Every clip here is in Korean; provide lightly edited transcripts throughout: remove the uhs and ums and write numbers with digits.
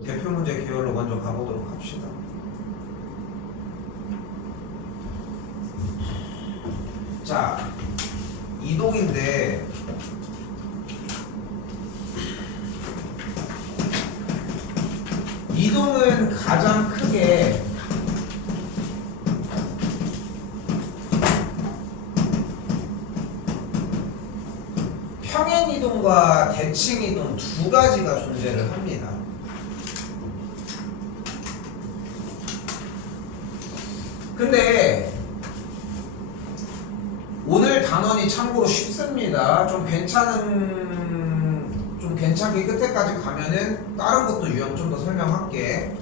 대표 문제 계열로 먼저 가보도록 합시다. 자, 이동인데 이동은 가장 크게 평행이동과 대칭이동 두 가지가 존재를 합니다. 근데 오늘 단원이 참고로 쉽습니다. 좀 괜찮게 끝에까지 가면은 다른 것도 유형 좀 더 설명할게.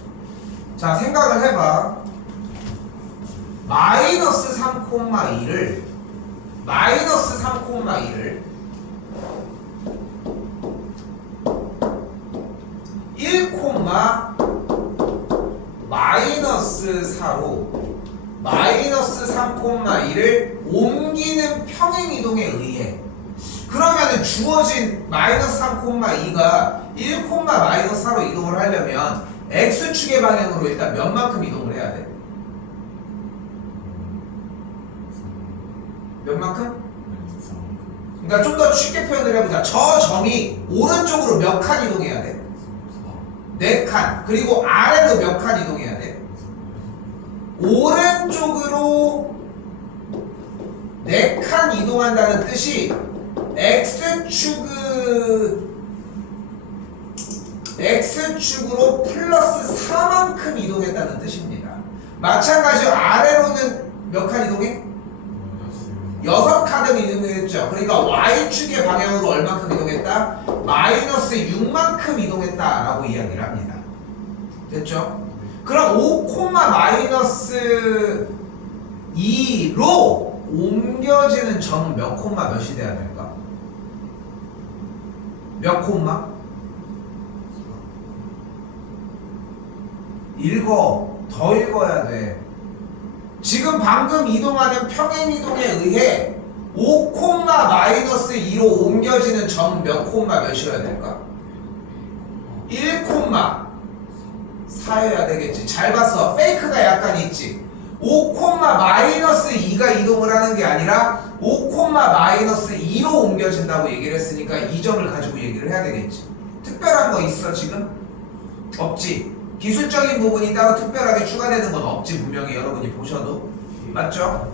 자, 생각을 해봐. 마이너스 3,2를 마이너스 3,2를 1, 마이너스 4로 마이너스 3,2를 옮기는 평행이동에 의해 그러면은 주어진 마이너스 3,2가 1, 마이너스 4로 이동을 하려면 x축의 방향으로 일단 몇 만큼 이동을 해야 돼? 몇 만큼? 그러니까 좀 더 쉽게 표현을 해보자. 저 점이 오른쪽으로 몇 칸 이동해야 돼? 4칸. 그리고 아래로 몇 칸 이동해야 돼? 오른쪽으로 4칸 이동한다는 뜻이 X축으로 플러스 4만큼 이동했다는 뜻입니다. 마찬가지로 아래로는 몇 칸 이동해? 6칸을 이동했죠. 그러니까 Y축의 방향으로 얼마큼 이동했다? 마이너스 6만큼 이동했다 라고 이야기를 합니다. 됐죠? 그럼 5, 마이너스 2로 옮겨지는 점은 몇 콤마 몇이 돼야 될까? 몇 콤마? 더 읽어야 돼. 지금 방금 이동하는 평행이동에 의해 5, 마이너스 2로 옮겨지는 점은 몇 콤마 몇이어야 될까? 1, 4여야 되겠지. 잘 봤어. 페이크가 약간 있지. 5, 마이너스 2가 이동을 하는 게 아니라 5, 마이너스 2로 옮겨진다고 얘기를 했으니까 이 점을 가지고 얘기를 해야 되겠지. 특별한 거 있어 지금? 없지. 기술적인 부분이 따로 특별하게 추가되는 건 없지. 분명히 여러분이 보셔도. 맞죠?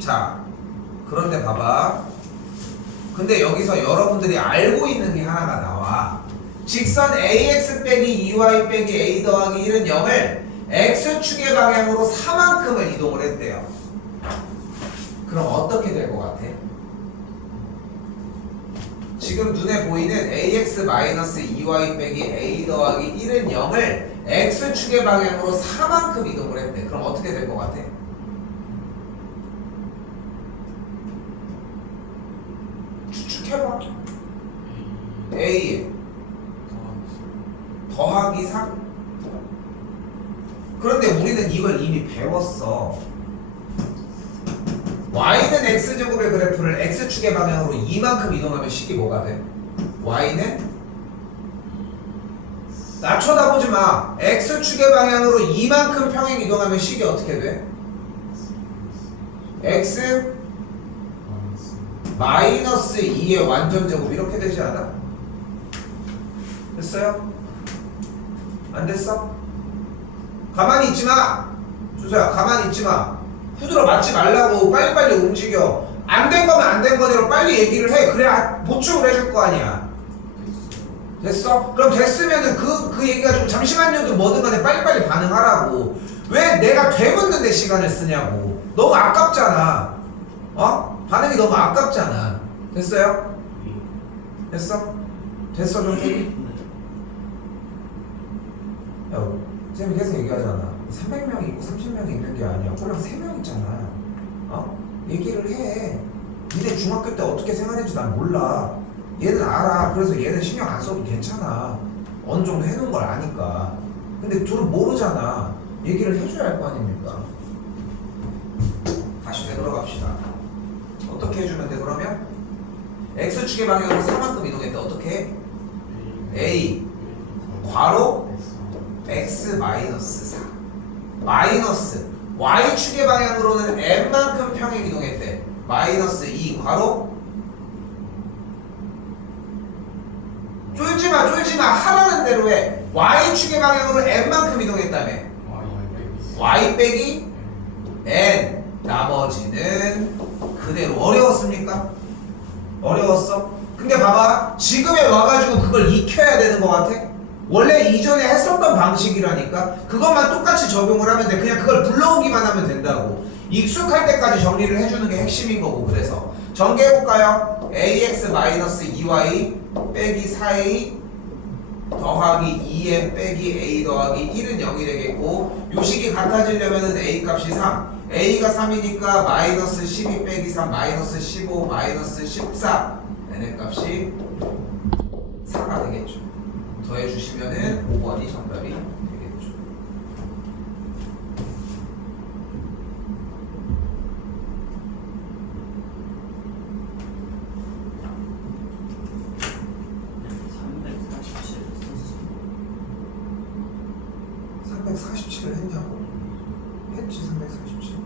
자, 그런데 봐봐. 근데 여기서 여러분들이 알고 있는 게 하나가 나와. 직선 AX 빼기 2Y 빼기 A 더하기 1은 0을 X축의 방향으로 4만큼을 이동을 했대요. 그럼 어떻게 될 것 같아? 지금 눈에 보이는 AX-2Y 빼기 A 더하기 1은 0을 X축의 방향으로 4만큼 이동을 했대. 그럼 어떻게 될 것 같아? 추측해봐. A 더하기 3? 그런데 우리는 이걸 이미 배웠어. Y는 X제곱의 그래프를 X축의 방향으로 이만큼 이동하면 식이 뭐가 돼? Y는? 나 쳐다보지 마. X축의 방향으로 이만큼 평행 이동하면 식이 어떻게 돼? X 마이너스 2의 완전제곱 이렇게 되지 않아? 됐어요? 안 됐어? 가만히 있지 마. 주서야 가만히 있지 마. 후드로 맞지 말라고 빨리빨리 움직여. 안 된 거면 안 된 거대로 빨리 얘기를 해. 그래야 보충을 해줄 거 아니야. 됐어? 그럼 됐으면은 그 얘기가 좀 잠시만요든 뭐든 간에 빨리빨리 반응하라고. 왜 내가 되묻는데 시간을 쓰냐고. 너무 아깝잖아. 반응이 너무 아깝잖아. 됐어요? 됐어? 됐어 정석이? 야, 쌤이 계속 얘기하잖아. 300명 있고 30명 있는 게 아니야. 그냥 3명 있잖아. 얘기를 해. 니네 중학교 때 어떻게 생활했는지 난 몰라. 얘는 알아. 그래서 얘는 신경 안 써도 괜찮아. 어느 정도 해놓은 걸 아니까. 근데 둘은 모르잖아. 얘기를 해줘야 할 거 아닙니까? 다시 되돌아갑시다. 어떻게 해주면 돼 그러면? X축의 방향으로 4만큼 이동했다. 어떻게 해? A 괄호 x 마이너스 4 마이너스 y축의 방향으로는 n만큼 평행 이동했대. 마이너스 2 괄호 쫄지마 하라는 대로 해. y축의 방향으로 n만큼 이동했다며. y 빼기 n 나머지는 그대로. 어려웠습니까? 어려웠어? 근데 봐봐, 지금에 와가지고 그걸 익혀야 되는 것 같아? 원래 이전에 했었던 방식이라니까. 그것만 똑같이 적용을 하면 돼. 그냥 그걸 불러오기만 하면 된다고. 익숙할 때까지 정리를 해주는 게 핵심인 거고. 그래서 전개해볼까요? ax-2y 빼기 4a 더하기 2n 빼기 a 더하기 1은 0이 되겠고, 요식이 같아지려면 a 값이 3, a가 3이니까 마이너스 12 빼기 3 마이너스 15 마이너스 14, n의 값이 4가 되겠죠. 더해주시면은 5번이 정답이 되겠죠. 네, 347을 했냐고? 했지. 347.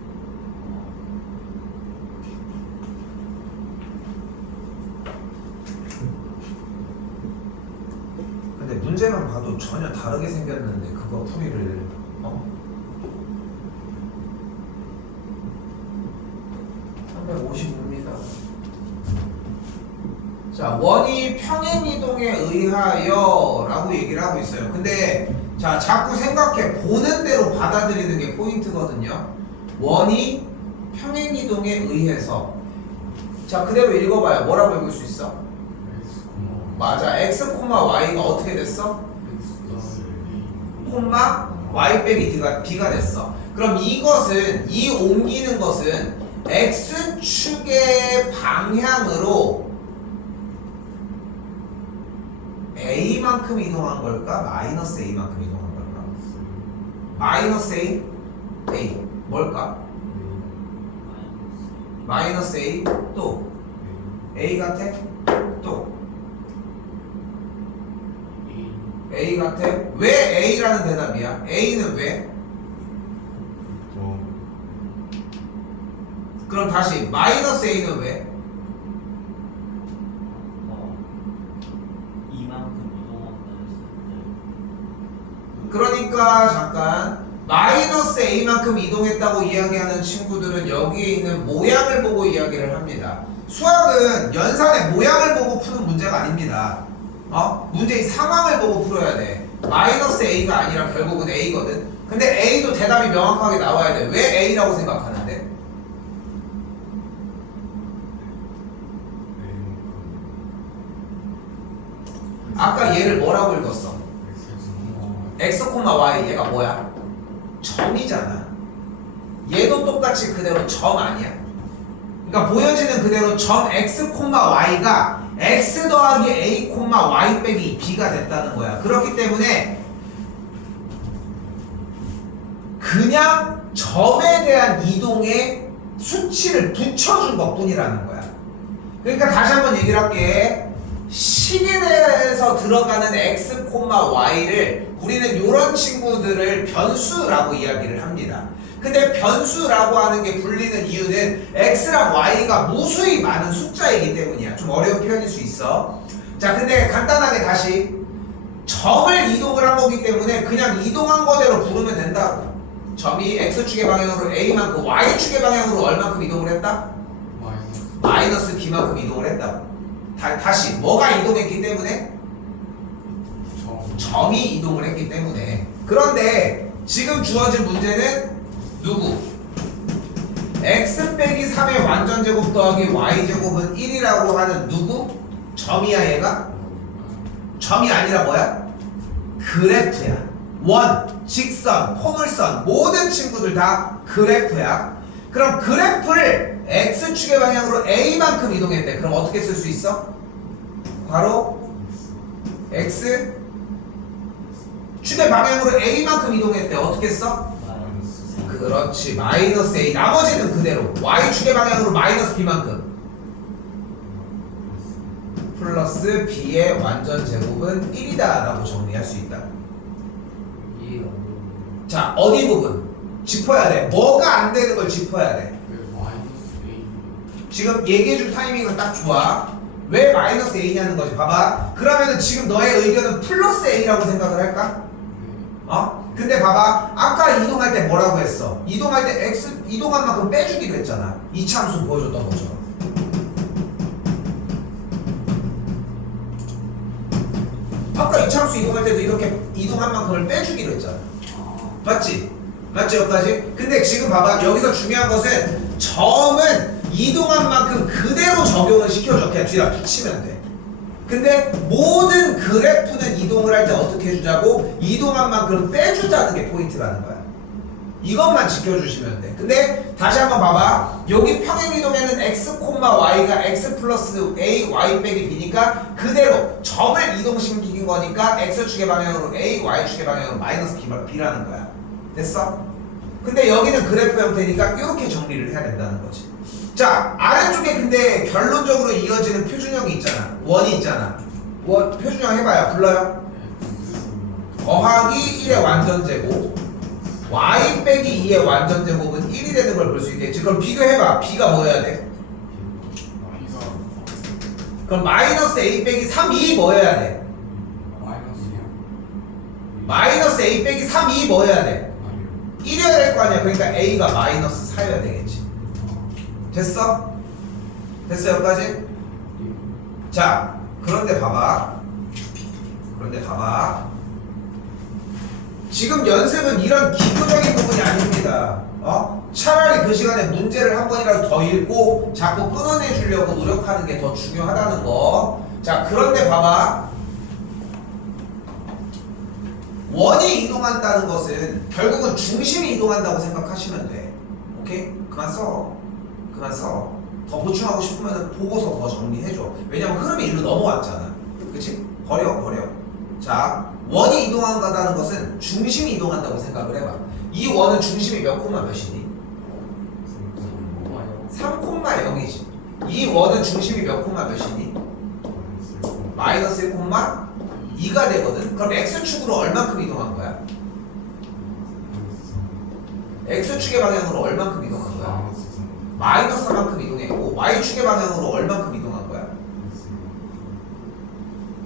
근데 문제만 봐도 전혀 다르게 생겼는데 그거 풀이를 355입니다. 자, 원이 평행이동에 의하여 라고 얘기를 하고 있어요. 근데 자, 자꾸 생각해. 보는 대로 받아들이는 게 포인트거든요. 원이 평행이동에 의해서. 자, 그대로 읽어봐요. 뭐라고 읽을 수 있어? 맞아. x, y가 어떻게 됐어? 콤마 y 빼기 b가 됐어. 그럼 이것은, 이 옮기는 것은 x축의 방향으로 a만큼 이동한 걸까? 마이너스 a만큼 이동한 걸까? 마이너스 a? a 뭘까? 마이너스 a 또 a 같아? 또 a 같아? 왜 a라는 대답이야? a는 왜? 그럼 다시 마이너스 a는 왜? 그러니까 잠깐 마이너스 a만큼 이동했다고 이야기하는 친구들은 여기에 있는 모양을 보고 이야기를 합니다. 수학은 연산의 모양을 보고 푸는 문제가 아닙니다. 문제의 상황을 보고 풀어야 돼. 마이너스 a가 아니라 결국은 a거든. 근데 a도 대답이 명확하게 나와야 돼. 왜 a라고 생각하는데? 아까 얘를 뭐라고 읽었어? x, y 얘가 뭐야? 점이잖아. 얘도 똑같이 그대로 점 아니야? 그러니까 보여지는 그대로 점 x, y가 x 더하기 a, y 빼기 b가 됐다는 거야. 그렇기 때문에 그냥 점에 대한 이동의 수치를 붙여준 것뿐이라는 거야. 그러니까 다시 한번 얘기를 할게. 식인에서 들어가는 x, y를 우리는 이런 친구들을 변수라고 이야기를 합니다. 근데 변수라고 하는 게 불리는 이유는 x랑 y가 무수히 많은 숫자이기 때문이야. 좀 어려운 표현일 수 있어. 자, 근데 간단하게 다시 점을 이동을 한 거기 때문에 그냥 이동한 거대로 부르면 된다고. 점이 x축의 방향으로 a만큼, y축의 방향으로 얼만큼 이동을 했다? 마이너스 b만큼 이동을 했다고. 다시 뭐가 이동했기 때문에? 점이 이동을 했기 때문에. 그런데 지금 주어진 문제는 누구? x 빼기 3의 완전제곱 더하기 y제곱은 1이라고 하는 누구? 점이야 얘가? 점이 아니라 뭐야? 그래프야. 원, 직선, 포물선 모든 친구들 다 그래프야. 그럼 그래프를 x축의 방향으로 a만큼 이동했대. 그럼 어떻게 쓸 수 있어? 괄호 x 축의 방향으로 a만큼 이동했대. 어떻게 써? 그렇지. 마이너스 a. 나머지는 그대로 y축의 방향으로 마이너스 b만큼. 플러스 b의 완전 제곱은 1이다 라고 정리할 수 있다. 이해가 안 자, 어디 부분? 짚어야 돼. 뭐가 안 되는 걸 짚어야 돼. 왜 마이너스 A 지금 얘기해줄 타이밍은 딱 좋아. 왜 마이너스 a냐는 거지. 봐봐. 그러면은 지금 너의 의견은 플러스 a라고 생각을 할까? 어? 근데 봐봐. 아까 이동할 때 뭐라고 했어? 이동할 때 x 이동한 만큼 빼주기로 했잖아. 이차함수 보여줬던 것처럼. 아까 이차함수 이동할 때도 이렇게 이동한 만큼을 빼주기로 했잖아. 맞지? 맞지 여기까지? 근데 지금 봐봐. 여기서 중요한 것은 점은 이동한 만큼 그대로 적용을 시켜줘. 그냥 뒤에다 붙이면 돼. 근데 모든 그래프는 이동을 할 때 어떻게 해주자고? 이동한 만큼 빼주자는 게 포인트라는 거야. 이것만 지켜주시면 돼. 근데 다시 한번 봐봐. 여기 평행이동에는 x, y가 x 플러스 a, y 빼기 b니까 그대로 점을 이동시킨 거니까 x축의 방향으로 a, y축의 방향으로 마이너스 b라는 거야. 됐어? 근데 여기는 그래프 형태니까 이렇게 정리를 해야 된다는 거지. 자, 아래쪽에 근데 결론적으로 이어지는 표준형이 있잖아. 원이 있잖아. 원 표준형 해봐요. 불러요. 더하기 1의 완전제곱 y 빼기 2의 완전제곱은 1이 되는 걸 볼 수 있겠지. 그럼 비교해봐. b가 뭐여야 돼? 그럼 마이너스 a 빼기 3이 뭐여야 돼? 마이너스 a 빼기 3이 뭐여야 돼? 1이어야 될 거 아니야. 그러니까 a가 마이너스 4여야 되겠지. 됐어? 됐어 여기까지? 자, 그런데 봐봐. 지금 연습은 이런 기교적인 부분이 아닙니다. 차라리 그 시간에 문제를 한 번이라도 더 읽고 자꾸 끊어내 주려고 노력하는 게 더 중요하다는 거. 자, 그런데 봐봐. 원이 이동한다는 것은 결국은 중심이 이동한다고 생각하시면 돼. 오케이? 그만 써. 더 보충하고 싶으면 보고서 더 정리해줘. 왜냐면 흐름이 일로 넘어왔잖아. 그치? 버려. 자, 원이 이동한다는 것은 중심이 이동한다고 생각을 해봐. 이 원은 중심이 몇 콤마 몇이니? 3,0이지. 이 원은 중심이 몇 콤마 몇이니? 마이너스 1 콤마 2가 되거든. 그럼 x축으로 얼만큼 이동한 거야? x축의 방향으로 얼만큼 이동한 거야? 마이너스 4만큼 이동했고 y축의 방향으로 얼만큼 이동한 거야?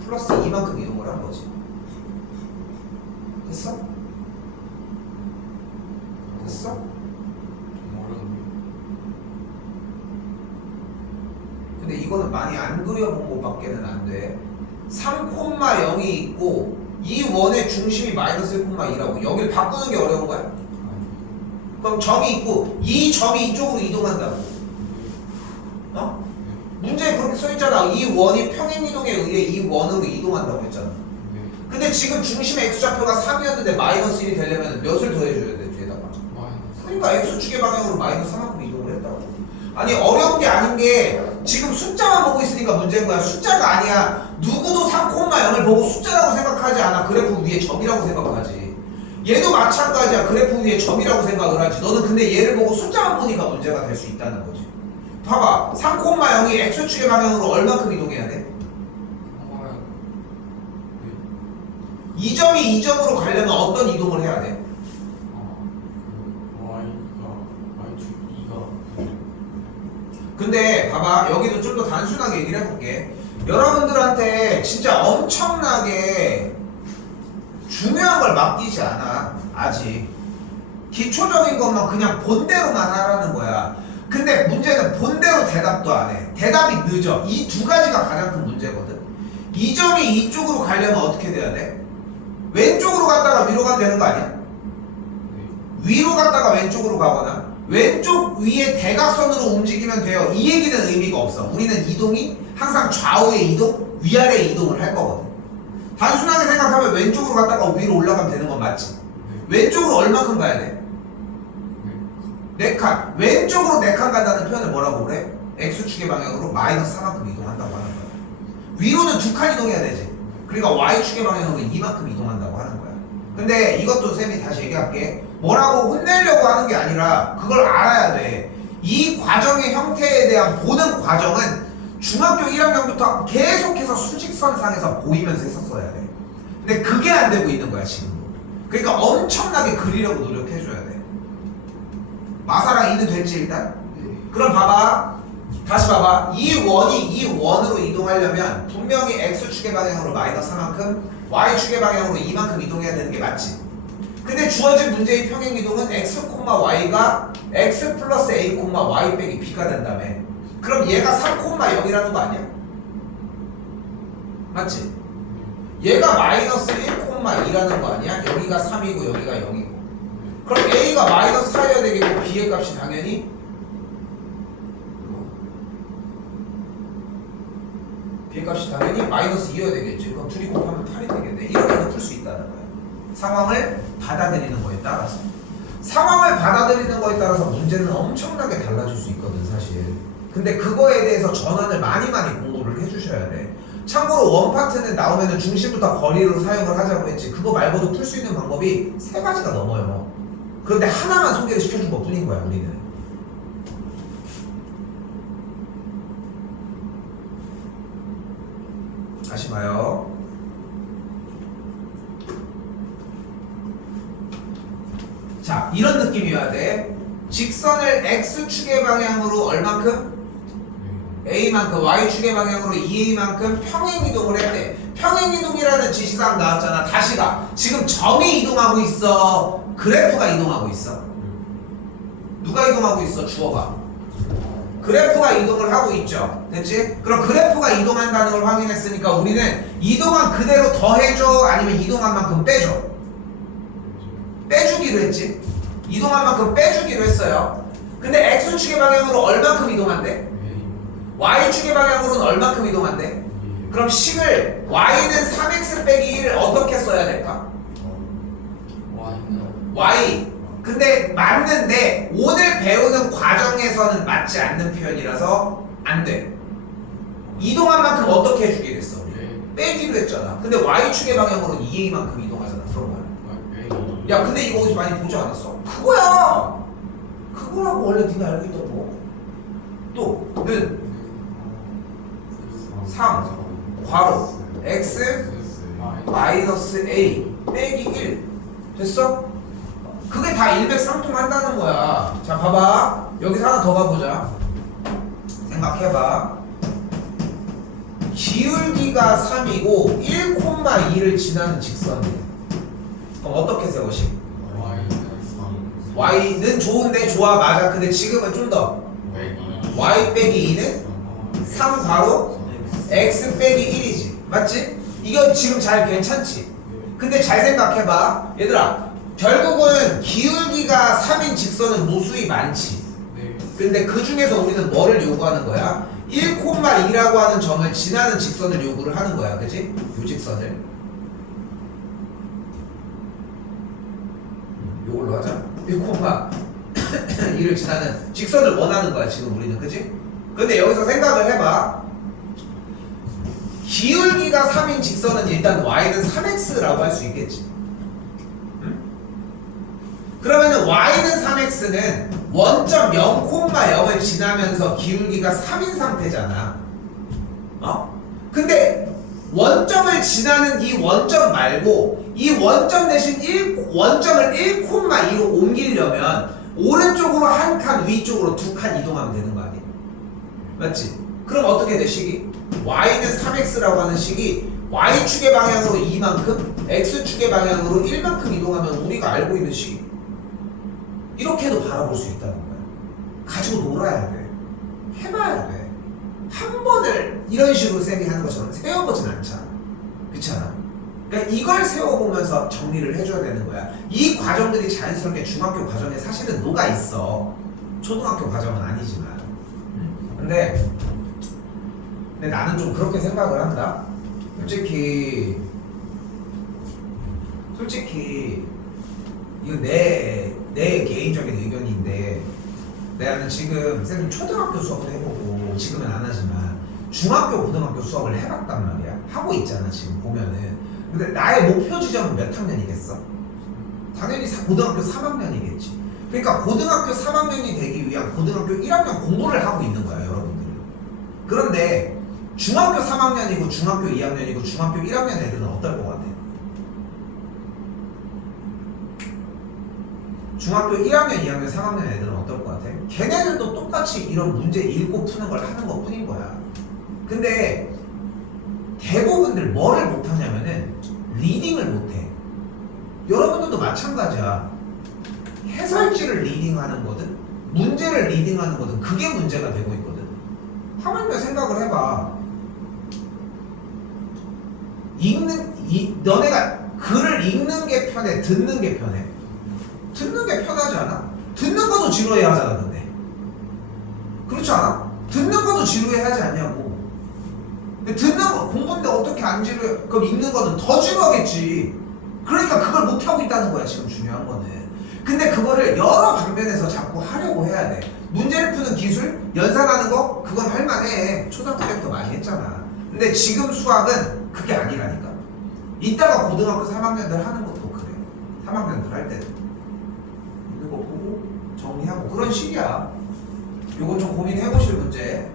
플러스 2만큼 이동을 한 거지. 됐어? 근데 이거는 많이 안 그려본 것밖에는 안 돼. 3,0이 있고 이 원의 중심이 마이너스 1,2라고 여기를 바꾸는 게 어려운 거야? 그럼 점이 있고 이 점이 이쪽으로 이동한다고. 문제에 그렇게 써있잖아. 이 원이 평행이동에 의해 이 원으로 이동한다고 했잖아. 근데 지금 중심의 x좌표가 3이었는데 마이너스 1이 되려면 몇을 더해줘야 돼 뒤에다가? 그러니까 x축의 방향으로 마이너스 3만큼 이동을 했다고. 아니 어려운 게 아닌 게 지금 숫자만 보고 있으니까 문제인 거야. 숫자가 아니야. 누구도 3,0을 보고 숫자라고 생각하지 않아. 그래프 위에 점이라고 생각하지. 얘도 마찬가지야. 그래프 위에 점이라고 생각을 하지. 너는 근데 얘를 보고 숫자만 보니까 문제가 될 수 있다는 거지. 봐봐. 3,0이 x축의 방향으로 얼만큼 이동해야 돼? 이 점이 이 점으로 가려면 어떤 이동을 해야 돼? 근데 봐봐. 여기도 좀 더 단순하게 얘기를 해볼게. 여러분들한테 진짜 엄청나게 중요한 걸 맡기지 않아. 아직 기초적인 것만 그냥 본대로만 하라는 거야. 근데 문제는 본대로 대답도 안 해. 대답이 늦어. 이 두 가지가 가장 큰 문제거든. 이 점이 이쪽으로 가려면 어떻게 돼야 돼? 왼쪽으로 갔다가 위로 가면 되는 거 아니야? 위로 갔다가 왼쪽으로 가거나 왼쪽 위에 대각선으로 움직이면 돼요. 이 얘기는 의미가 없어. 우리는 이동이 항상 좌우의 이동, 위아래의 이동을 할 거거든. 단순하게 생각하면 왼쪽으로 갔다가 위로 올라가면 되는 건 맞지? 왼쪽으로 얼마큼 가야 돼? 4칸. 왼쪽으로 4칸 간다는 표현을 뭐라고 그래? x축의 방향으로 마이너스 4만큼 이동한다고 하는 거야. 위로는 2칸 이동해야 되지. 그러니까 y축의 방향으로 2만큼 이동한다고 하는 거야. 근데 이것도 쌤이 다시 얘기할게. 뭐라고 혼내려고 하는 게 아니라 그걸 알아야 돼. 이 과정의 형태에 대한 보는 과정은 중학교 1학년부터 계속해서 수직선상에서 보이면서 했었어야 돼. 근데 그게 안 되고 있는 거야 지금도. 그러니까 엄청나게 그리려고 노력해줘야 돼. 마사랑 2는 됐지 일단? 그럼 봐봐. 다시 봐봐. 이 원으로 이동하려면 분명히 x축의 방향으로 마이너스 4만큼 y축의 방향으로 2만큼 이동해야 되는 게 맞지. 근데 주어진 문제의 평행이동은 x, y가 x 플러스 a, y 빼기 b가 된다며. 그럼 얘가 3, 0이라는 거 아니야? 맞지? 얘가 마이너스 1, 2라는 거 아니야? 여기가 3이고 여기가 0이고. 그럼 a가 마이너스 4여야 되겠고 b의 값이 당연히 b의 값이 당연히 마이너스 2여야 되겠지. 그럼 둘이 곱하면 8이 되겠네. 이렇게도 풀 수 있다는 거야. 상황을 받아들이는 거에 따라서. 상황을 받아들이는 거에 따라서 문제는 엄청나게 달라질 수 있거든 사실. 근데 그거에 대해서 전환을 많이 공부를 해주셔야 돼. 참고로 원파트는 나오면은 중심부터 거리로 사용을 하자고 했지. 그거 말고도 풀 수 있는 방법이 3가지가 넘어요. 그런데 하나만 소개를 시켜준 것 뿐인 거야 우리는. 다시 봐요. 자, 이런 느낌이어야 돼. 직선을 x축의 방향으로 얼만큼? a만큼, y축의 방향으로 2a만큼 평행이동을 했대. 평행이동이라는 지시사항 나왔잖아. 다시 가. 지금 점이 이동하고 있어? 그래프가 이동하고 있어? 누가 이동하고 있어? 주어가. 그래프가 이동을 하고 있죠. 됐지? 그럼 그래프가 이동한다는 걸 확인했으니까 우리는 이동한 그대로 더해줘? 아니면 이동한 만큼 빼줘? 빼주기로 했지? 이동한 만큼 빼주기로 했어요. 근데 x축의 방향으로 얼만큼 이동한대? y축의 방향으로는 얼만큼 이동한대? 그럼 식을 y는 3x 빼기 1을 어떻게 써야 될까? y. 근데 맞는데 오늘 배우는 과정에서는 맞지 않는 표현이라서 안 돼. 이동한 만큼 어떻게 해주기로 했어? 빼기로 했잖아. 근데 y축의 방향으로는 2a만큼 이동하잖아. 그런 거야. 야 근데 이거 어디서 많이 보지 않았어? 그거야! 그거라고 원래 네가 알고 있던 거. 또 는 3 괄호 x 마이너스 a 빼기 1 됐어? 그게 다 일맥상통한다는 거야. 자 봐봐. 여기서 하나 더 가보자. 생각해봐. 기울기가 3이고 1,2를 지나는 직선이야. 그럼 어떻게 세워식? y는 좋은데 좋아 맞아. 근데 지금은 좀 더 y 빼기 2는 3 괄호 x 빼기 1이지. 맞지? 이거 지금 잘 괜찮지? 근데 잘 생각해봐. 얘들아 결국은 기울기가 3인 직선은 무수히 많지. 근데 그 중에서 우리는 뭐를 요구하는 거야? 1,2라고 하는 점을 지나는 직선을 요구를 하는 거야. 그치? 요 직선을 요걸로 하자. 1,2를 지나는 직선을 원하는 거야 지금 우리는. 그치? 근데 여기서 생각을 해봐. 기울기가 3인 직선은 일단 y는 3x라고 할 수 있겠지. 응? 그러면은 y는 3x는 원점 0,0을 지나면서 기울기가 3인 상태잖아. 근데 원점을 지나는 이 원점 말고 이 원점 대신 원점을 1,2로 옮기려면 오른쪽으로 한 칸, 위쪽으로 2칸 이동하면 되는 거 아니야? 맞지? 그럼 어떻게 돼 식이? y는 3x라고 하는 식이 y축의 방향으로 2만큼 x축의 방향으로 1만큼 이동하면 우리가 알고 있는 식이 이렇게도 바라볼 수 있다는 거야. 가지고 놀아야 돼. 해봐야 돼. 한 번을 이런 식으로 쌤이 하는 것처럼 세워보진 않잖아. 그렇잖아. 그러니까 이걸 세워보면서 정리를 해줘야 되는 거야. 이 과정들이 자연스럽게 중학교 과정에 사실은 녹아있어. 초등학교 과정은 아니지만. 근데 나는 좀 그렇게 생각을 한다. 솔직히 이거 내 개인적인 의견인데 나는 지금 쌤은 초등학교 수업을 해보고 지금은 안 하지만 중학교 고등학교 수업을 해봤단 말이야. 하고 있잖아 지금 보면은. 근데 나의 목표 지점은 몇 학년이겠어? 당연히 고등학교 3학년이겠지. 그러니까 고등학교 3학년이 되기 위한 고등학교 1학년 공부를 하고 있는 거야 여러분들이. 그런데 중학교 3학년이고 중학교 2학년이고 중학교 1학년 애들은 어떨 것 같아? 중학교 1학년, 2학년, 3학년 애들은 어떨 것 같아? 걔네들도 똑같이 이런 문제 읽고 푸는 걸 하는 것 뿐인 거야. 근데 대부분들 뭐를 못하냐면은 리딩을 못해. 여러분들도 마찬가지야. 해설지를 리딩하는 거든 문제를 리딩하는 거든 그게 문제가 되고 있거든. 하물며 생각을 해봐. 너네가 글을 읽는 게 편해? 듣는 게 편해? 듣는 게 편하지 않아? 듣는 것도 지루해 하잖아. 근데 그렇지 않아? 듣는 것도 지루해 하지 않냐고. 근데 듣는 거 공부인데 어떻게 안 지루해? 그럼 읽는 거는 더 지루하겠지. 그러니까 그걸 못하고 있다는 거야 지금 중요한 거는. 근데 그거를 여러 방면에서 자꾸 하려고 해야 돼. 문제를 푸는 기술, 연산하는 거 그건 할만해. 초등학교 때부터 많이 했잖아. 근데 지금 수학은 그게 아니라니까. 이따가 고등학교 3학년들 하는 것도 그래. 3학년들 할 때는 있는 거 보고 정리하고 그런 식이야. 요거 좀 고민해보실 문제.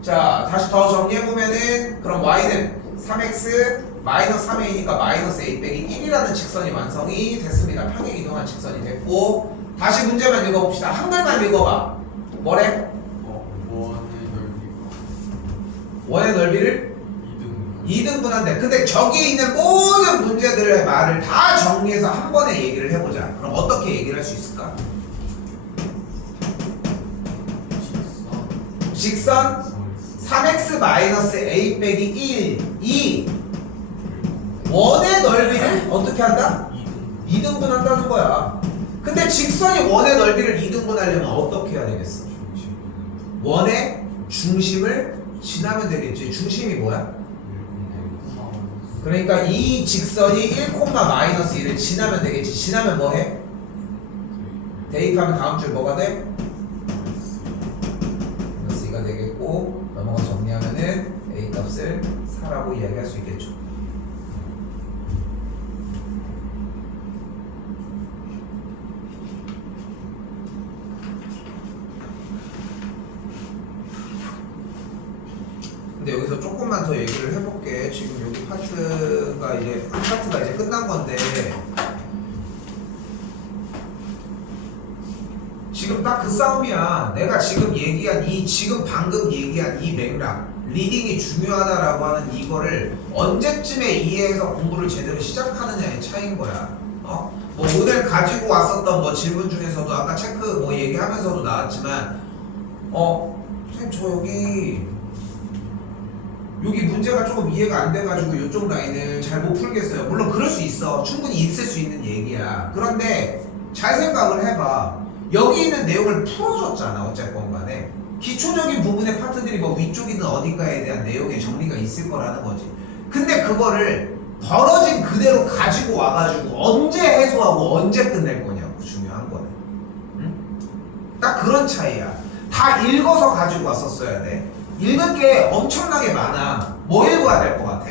자, 다시 더 정리해보면은 그럼 y는 3x 마이너스 3a니까 마이너스 a 빼기 1이라는 직선이 완성이 됐습니다. 평행 이동한 직선이 됐고, 다시 문제만 읽어봅시다. 한글만 읽어봐. 뭐래? 원의 넓이를 2등분한대. 근데 저기 있는 모든 문제들의 말을 다 정리해서 한 번에 얘기를 해보자. 그럼 어떻게 얘기를 할 수 있을까? 직선 3x 마이너스 a 빼기 1 2 원의 넓이를 어떻게 한다? 2등분 한다는 거야. 근데 직선이 원의 넓이를 2등분 하려면 어떻게 해야 되겠어? 원의 중심을 지나면 되겠지. 중심이 뭐야? 그러니까 이 직선이 1,-1을 지나면 되겠지. 지나면 뭐 해? 대입하면 다음 줄 뭐가 돼? 마이너스 2가 되겠고, 넘어가 정리하면은 a 값을 4라고 이야기할 수 있겠죠. 근데 여기서 조금만 더 얘기를 해볼게. 지금 여기 파트가 이제 한 파트가 이제 끝난 건데, 지금 딱 그 싸움이야. 내가 지금 얘기한 지금 방금 얘기한 이 맥락, 리딩이 중요하다라고 하는 이거를 언제쯤에 이해해서 공부를 제대로 시작하느냐의 차이인 거야. 뭐 오늘 가지고 왔었던 뭐 질문 중에서도 아까 체크 뭐 얘기하면서도 나왔지만, 선생님 저 여기 문제가 조금 이해가 안 돼가지고 이쪽 라인을 잘 못 풀겠어요. 물론 그럴 수 있어. 충분히 있을 수 있는 얘기야. 그런데 잘 생각을 해봐. 여기 있는 내용을 풀어줬잖아. 어쨌건 간에 기초적인 부분의 파트들이 뭐 위쪽이든 어딘가에 대한 내용의 정리가 있을 거라는 거지. 근데 그거를 벌어진 그대로 가지고 와가지고 언제 해소하고 언제 끝낼 거냐고. 중요한 거는. 응? 딱 그런 차이야. 다 읽어서 가지고 왔었어야 돼. 읽을 게 엄청나게 많아. 뭐 읽어야 될 것 같아?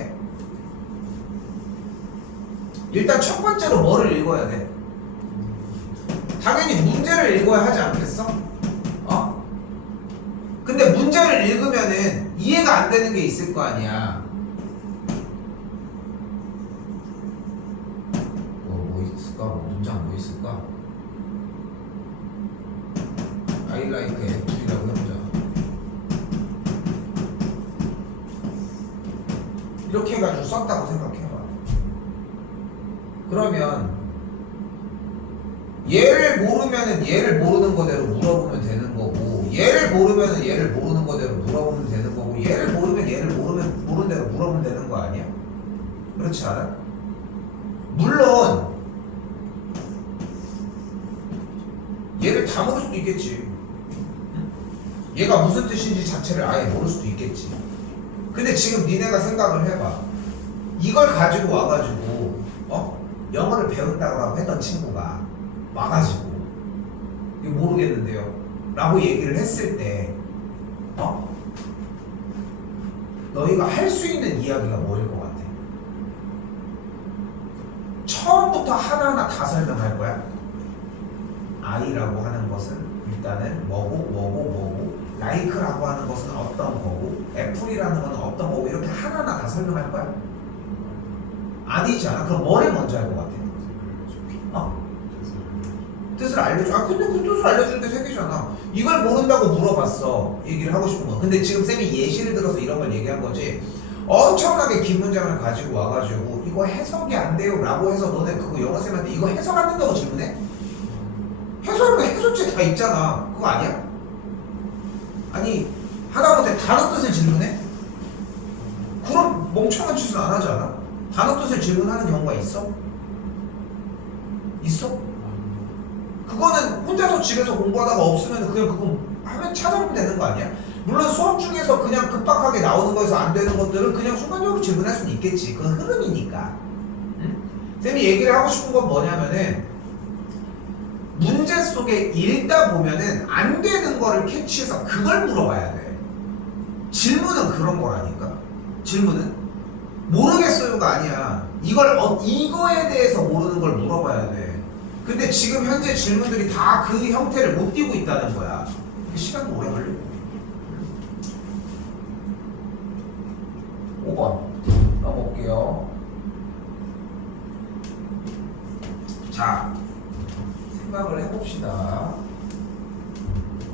일단 첫 번째로 뭐를 읽어야 돼? 당연히 문제를 읽어야 하지 않겠어? 근데 문제를 읽으면은 이해가 안 되는 게 있을 거 아니야. 뭐 있을까? 문장 뭐 있을까? I like 애플이라고 해보자. 이렇게 해가지고 썼다고 생각해봐. 그러면 얘를 모르면은 얘를 모르는 거대로 물어보면 되는 거고, 얘를 모르면은 얘를 모르는 거대로 물어보면 되는 거고, 얘를 모르면 얘를 모르는 대로 물어보면 되는 거 아니야? 그렇지 않아? 물론 얘를 다 모를 수도 있겠지. 얘가 무슨 뜻인지 자체를 아예 모를 수도 있겠지. 근데 지금 니네가 생각을 해봐. 이걸 가지고 와가지고 영어를 배운다고 했던 친구가 와가지고 이거 모르겠는데요 라고 얘기를 했을 때 너희가 할 수 있는 이야기가 뭐일 것 같아? 처음부터 하나하나 다 설명할 거야? I라고 하는 것은 일단은 뭐고 like라고 하는 것은 어떤 거고 애플이라는 것은 어떤 거고 이렇게 하나하나 다 설명할 거야? 아니지 않아? 그럼 뭐를 먼저 할 것 같아? 어? 뜻을 알려줘. 아 근데 그 뜻을 알려주는데 세 개잖아. 이걸 모른다고 물어봤어. 얘기를 하고 싶은 거. 근데 지금 쌤이 예시를 들어서 이런 걸 얘기한 거지. 엄청나게 긴 문장을 가지고 와가지고 이거 해석이 안 돼요 라고 해서 너네 그거 영어쌤한테 이거 해석 안 된다고 질문해? 해석은 해석지 다 있잖아. 그거 아니야? 아니 하다못해 단어 뜻을 질문해? 그럼 멍청한 짓은 안 하지 않아? 단어 뜻을 질문하는 경우가 있어? 있어? 그거는 혼자서 집에서 공부하다가 없으면 그냥 그거 하면 찾아보면 되는 거 아니야? 물론 수업 중에서 그냥 급박하게 나오는 거에서 안 되는 것들은 그냥 순간적으로 질문할 수는 있겠지. 그건 흐름이니까. 응? 쌤이 얘기를 하고 싶은 건 뭐냐면은 문제 속에 읽다 보면은 안 되는 거를 캐치해서 그걸 물어봐야 돼. 질문은 그런 거라니까. 질문은 모르겠어요가 아니야. 이거에 대해서 모르는 걸 물어봐야 돼. 근데 지금 현재 질문들이 다 그 형태를 못 띄고 있다는 거야. 시간도 오래 걸리고. 5번 넘어올게요. 자, 생각을 해봅시다.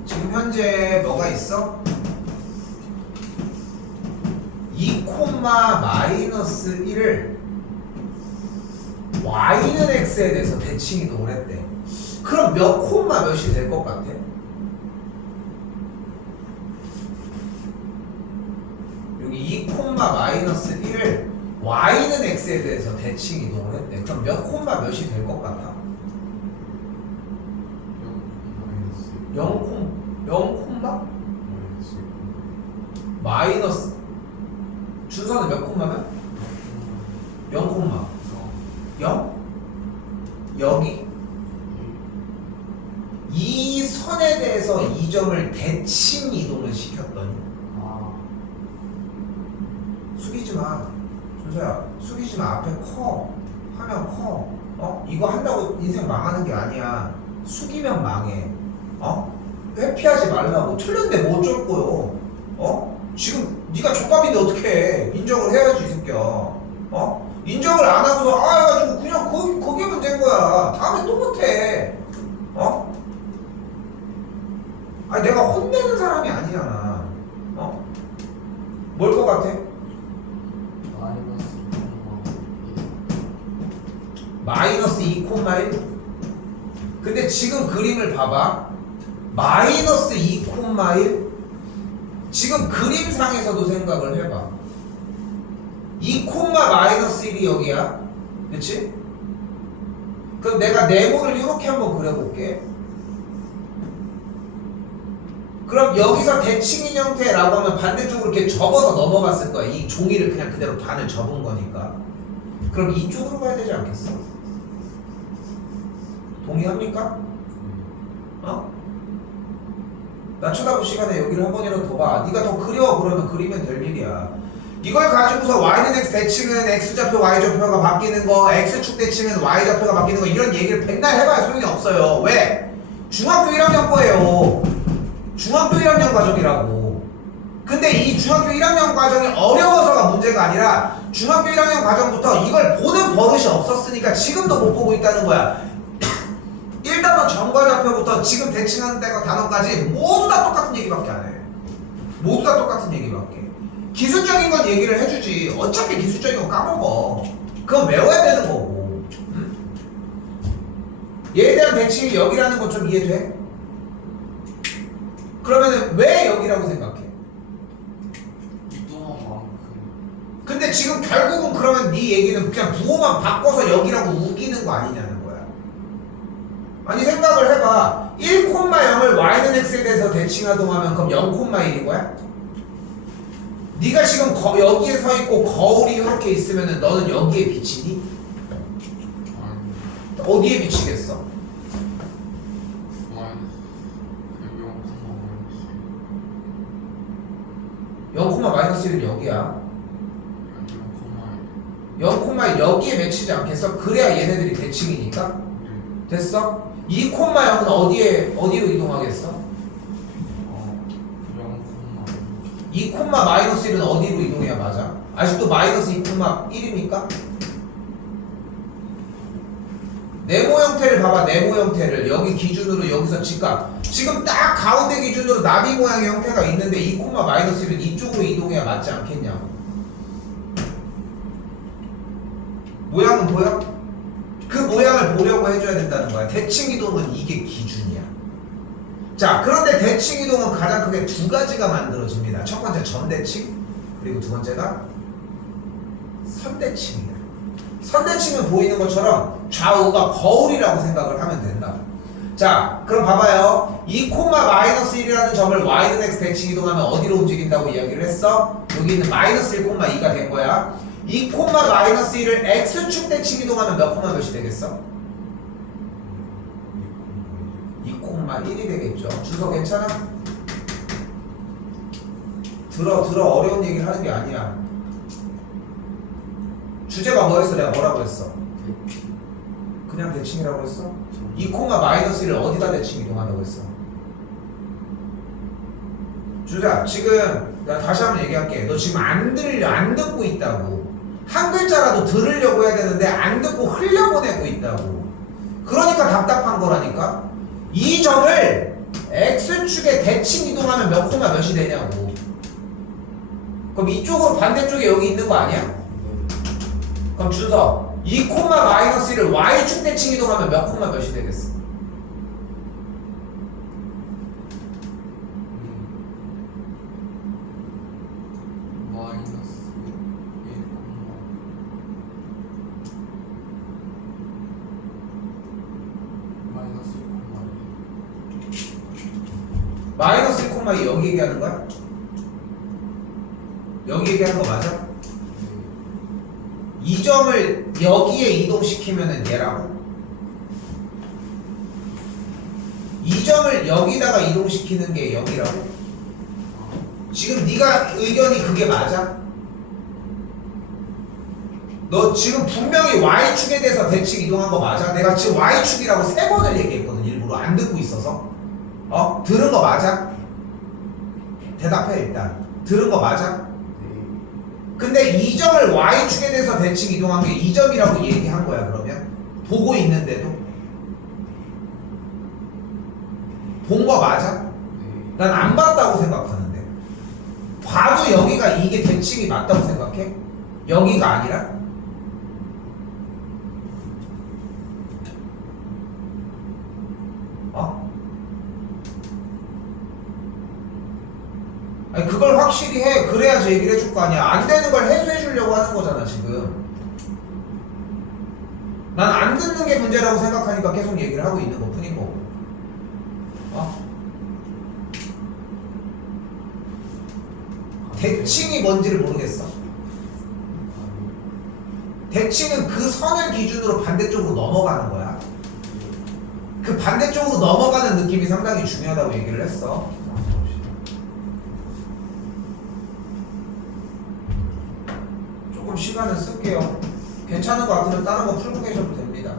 지금 현재 뭐가 있어? 2, 마이너스 1을 y는 x에 대해서 대칭이 노랬대. 그럼 몇 콤마 몇이 될 것 같아? 여기 2, 마이너스 1을 y는 x에 대해서 대칭 이동을 했대. 그럼 몇 콤마 몇이 될 것 같아? 0 콤마? 마이너스 준서는 몇 콤마면? 0 콤마 0? 여기 이 선에 대해서 이 점을 대칭 이동을 시켰더니 숙이지 마. 준서야 숙이지 마. 앞에 커. 화면 커. 이거 한다고 인생 망하는 게 아니야. 숙이면 망해. 회피하지 말라고. 틀렸는데 뭐 어쩔 거요. 지금 네가 족밥인데 어떻게 해. 인정을 해야지 이 새끼야. 인정을 안 하고서 해가지고 그냥 거기에 문제인 거야. 다음에 또 못해. 아니 내가 혼내는 사람이 아니잖아. 뭘 것 같아? 마이너스 2,1? 근데 지금 그림을 봐봐. 마이너스 2,1? 지금 그림상에서도 생각을 해봐. 2, 마이너스 1이 여기야. 그치? 그럼 내가 네모를 이렇게 한번 그려볼게. 그럼 여기서 대칭인 형태라고 하면 반대쪽으로 이렇게 접어서 넘어갔을 거야. 이 종이를 그냥 그대로 반을 접은 거니까. 그럼 이쪽으로 가야 되지 않겠어? 동의합니까? 나 쳐다볼 시간에 여기를 한 번이라도 더 봐. 네가 더 그려. 그러면 그리면 될 일이야. 이걸 가지고서 y는 x 대칭은 x좌표 y좌표가 바뀌는 거, x축 대칭은 y좌표가 바뀌는 거 이런 얘기를 백날 해봐야 소용이 없어요. 왜? 중학교 1학년 거예요. 중학교 1학년 과정이라고. 근데 이 중학교 1학년 과정이 어려워서가 문제가 아니라 중학교 1학년 과정부터 이걸 보는 버릇이 없었으니까 지금도 못 보고 있다는 거야. 1단원 정과좌표부터 지금 대칭하는 데가 단어까지 모두 다 똑같은 얘기밖에 안 해. 모두 다 똑같은 얘기밖에. 기술적인 건 얘기를 해주지. 어차피 기술적인 건 까먹어. 그건 외워야 되는 거고. 응? 얘에 대한 대칭이 여기라는 건 좀 이해돼? 그러면은 왜 여기라고 생각해? 근데 지금 결국은 그러면 네 얘기는 그냥 부호만 바꿔서 여기라고 우기는 거 아니냐는 거야. 아니 생각을 해봐. 1,0을 y는 x에 대해서 대칭하동하면 그럼 0,1인 거야? 네가 지금 여기에 서 있고 거울이 이렇게 있으면은 너는 여기에 비치니? 어디에 비치겠어? 0,-1은 여기야. 0,1 여기에 맺히지 않겠어? 그래야 얘네들이 대칭이니까? 됐어? 2,0은 어디로 이동하겠어? 2 콤마 마이너스 1은 어디로 이동해야 맞아? 아직도 마이너스 2 콤마 1입니까? 네모 형태를 봐봐. 네모 형태를 여기 기준으로 여기서 직각 지금 딱 가운데 기준으로 나비 모양의 형태가 있는데 2 콤마 마이너스 1은 이쪽으로 이동해야 맞지 않겠냐고. 모양은 보여? 그 모양을 보려고 해줘야 된다는 거야. 대칭 이동은 이게 기준이야. 자, 그런데 대칭 이동은 가장 크게 두 가지가 만들어집니다. 첫 번째 전대칭, 그리고 두 번째가 선대칭이야. 선대칭은 보이는 것처럼 좌우가 거울이라고 생각을 하면 된다. 자, 그럼 봐봐요. 2 콤마 마이너스 1이라는 점을 y는 x 대칭 이동하면 어디로 움직인다고 이야기를 했어? 여기 있는 마이너스 1 콤마 2가 된 거야. 2 콤마 마이너스 1을 x축 대칭 이동하면 몇 콤마 몇이 되겠어? 2 콤마 1이 되겠죠. 주소 괜찮아? 들어 어려운 얘기를 하는 게 아니야. 주제가 뭐였어? 내가 뭐라고 했어? 그냥 대칭이라고 했어? 2 콤마 마이너스 1을 어디다 대칭 이동한다고 했어? 주자, 지금 나 다시 한번 얘기할게. 너 지금 안 듣고 있다고. 한 글자라도 들으려고 해야 되는데 안 듣고 흘려보내고 있다고. 그러니까 답답한 거라니까. 이 점을 x축에 대칭 이동하면 몇 콤마 몇이 되냐고. 그럼 이쪽으로 반대쪽에 여기 있는 거 아니야? 그럼 준서 2 콤마 마이너스 1을 y축 대칭 이동하면 몇 콤마 몇이 되겠어? 마이너스 1 마이너스 1 마이너스 1 콤마 2 여기 얘기하는 거야? 여기 얘기하는 거 맞아? 이 점을 여기에 이동시키면은 얘라고? 이 점을 여기다가 이동시키는 게 여기라고? 지금 네가 의견이 그게 맞아? 너 지금 분명히 y축에 대해서 대칭 이동한 거 맞아? 내가 지금 y축이라고 3번을 얘기했거든. 일부러 안 듣고 있어서. 들은 거 맞아? 대답해 일단. 들은 거 맞아? 근데 이 점을 y축에 대해서 대칭 이동한 게 이 점이라고 얘기한 거야. 그러면 보고 있는데도 본 거 맞아? 난 안 봤다고 생각하는데. 봐도 여기가 이게 대칭이 맞다고 생각해? 여기가 아니라? 아니 그걸 확실히 해. 그래야지 얘기를 해줄 거 아니야. 안 되는 걸 해소해 주려고 하는 거잖아 지금. 난 안 듣는 게 문제라고 생각하니까 계속 얘기를 하고 있는 것 뿐인 거고. 대칭이 뭔지를 모르겠어. 대칭은 그 선을 기준으로 반대쪽으로 넘어가는 거야. 그 반대쪽으로 넘어가는 느낌이 상당히 중요하다고 얘기를 했어. 조금 시간을 쓸게요. 괜찮은 거 같으면 다른 거 풀고 계셔도 됩니다.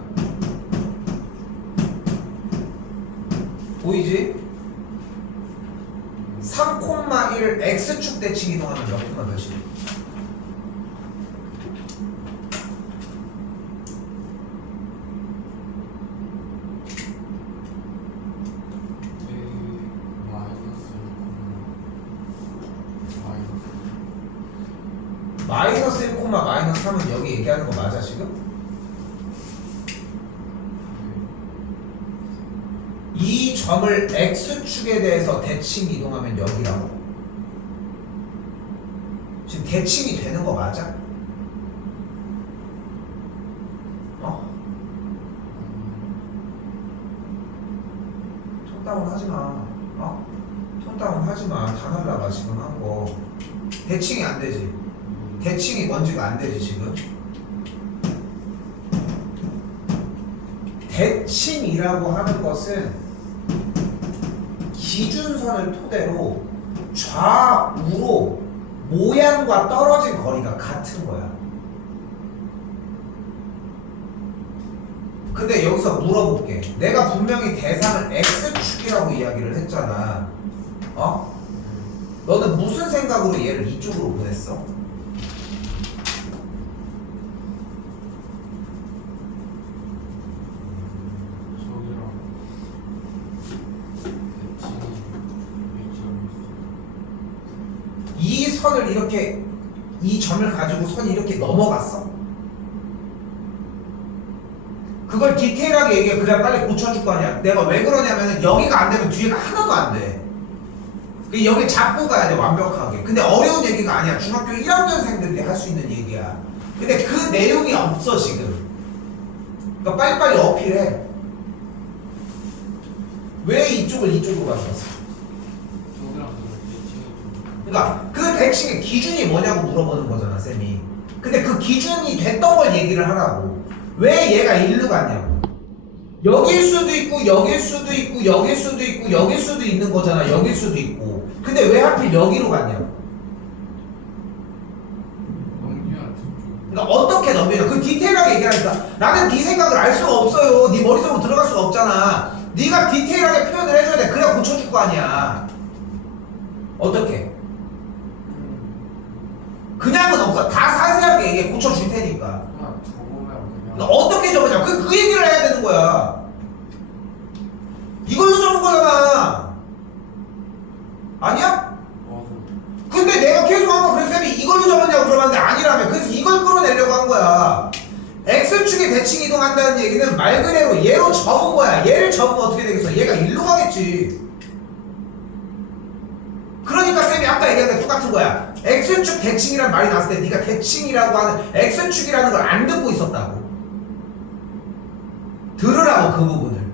보이지? 3,1을 x축 대칭 이동하면 몇 콤마 몇이? 마이너스 1, 마이너스 3은 여기 얘기하는 거 맞아 지금? 이 점을 x축에 대해서 대칭 이동하면 여기라고? 지금 대칭이 되는 거 맞아? 톤다운 하지마. 톤다운 하지마. 다 날라가 지금 한 거. 대칭이 안 되지. 대칭이 뭔지가 안 되지 지금. 대칭이라고 하는 것은 기준선을 토대로 좌우로 모양과 떨어진 거리가 같은 거야. 근데 여기서 물어볼게. 내가 분명히 대상을 x축이라고 이야기를 했잖아. 너는 무슨 생각으로 얘를 이쪽으로 보냈어? 저기랑 대칭이 이 선을 이렇게 이 점을 가지고 선이 이렇게 넘어갔어? 그걸 디테일하게 얘기해. 그래야 빨리 고쳐줄 거 아니야. 내가 왜 그러냐면은 여기가 안 되면 뒤에가 하나도 안 돼. 여기 잡고 가야 돼, 완벽하게. 근데 어려운 얘기가 아니야. 중학교 1학년생들이 할 수 있는 얘기야. 근데 그 내용이 없어 지금. 그러니까 빨리빨리 어필해. 왜 이쪽을 이쪽으로 가져왔어? 저기랑 대칭이 좀 그러니까 그 대칭의 기준이 뭐냐고 물어보는 거잖아, 쌤이. 근데 그 기준이 됐던 걸 얘기를 하라고. 왜 얘가 일로 갔냐고. 여길 수도 있고 여길 수도 있고 여길 수도 있고 여길 수도 있는 거잖아. 여길 수도 있고. 근데 왜 하필 여기로 갔냐고. 넘기면 뒤쪽. 그러니까 어떻게 넘기냐. 그 디테일하게 얘기하니까 나는 네 생각을 알 수가 없어요. 네 머릿속으로 들어갈 수가 없잖아. 네가 디테일하게 표현을 해줘야 돼. 그래야 고쳐줄 거 아니야. 어떻게? 그냥은 없어. 다 자세하게 얘기해. 고쳐줄 테니까. 그냥 적으면 그러니까 그냥 어떻게 적으냐. 그 얘기를 해야 되는 거야. 이걸로 적은 거잖아. 아니야? 맞아. 근데 내가 계속 한 거, 그래서 쌤이 이걸로 적었냐고 물어봤는데 아니라며. 그래서 이걸 끌어내려고 한 거야. X축에 대칭 이동한다는 얘기는 말 그대로 얘로 접은 거야. 얘를 접으면 어떻게 되겠어? 얘가 일로 가겠지. 그러니까 쌤이 아까 얘기한 게 똑같은 거야. X축 대칭이란 말이 나왔을 때 네가 대칭이라고 하는 X축이라는 걸 안 듣고 있었다고. 들으라고 그 부분을.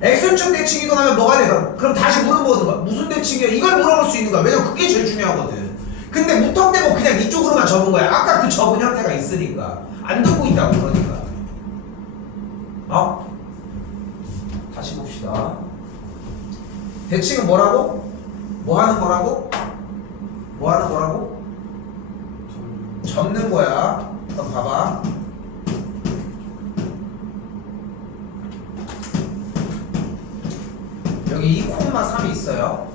X축 대칭 이동하면 뭐가 돼? 그럼 다시 물어보는 거야. 무슨 대칭이야? 이걸 물어볼 수 있는 거야. 왜냐면 그게 제일 중요하거든. 근데 무턱대고 그냥 이쪽으로만 접은 거야. 아까 그 접은 형태가 있으니까. 안 듣고 있다고. 그러니까 다시 봅시다. 대칭은 뭐라고? 뭐 하는 거라고? 뭐 하는 거라고? 접는 거야. 그럼 봐봐. 여기 2,3이 있어요.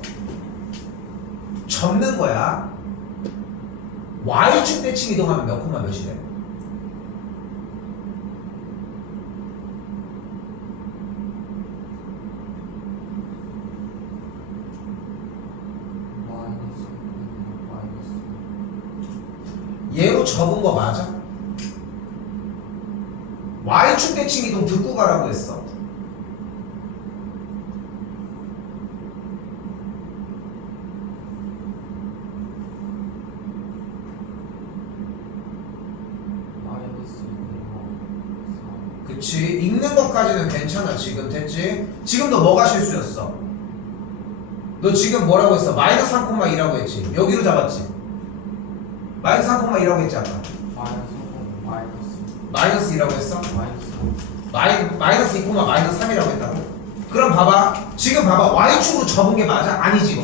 접는 거야. Y축 대칭 이동하면 몇 콤마 몇이 돼? 얘로 접은 거 맞아? Y축 대칭 이동 듣고 가라고 했어. 그치? 읽는 것까지는 괜찮아. 지금 됐지? 지금도 뭐가 실수였어? 너 지금 뭐라고 했어? 마이너스 3,2라고 했지? 여기로 잡았지? 마이너스 3,2라고 했지 아까? 마이너스 2라고 했어? 마이너스 2, 마이너스 3이라고 했다고? 그럼 봐봐. 지금 봐봐. Y축으로 접은 게 맞아? 아니지 이거.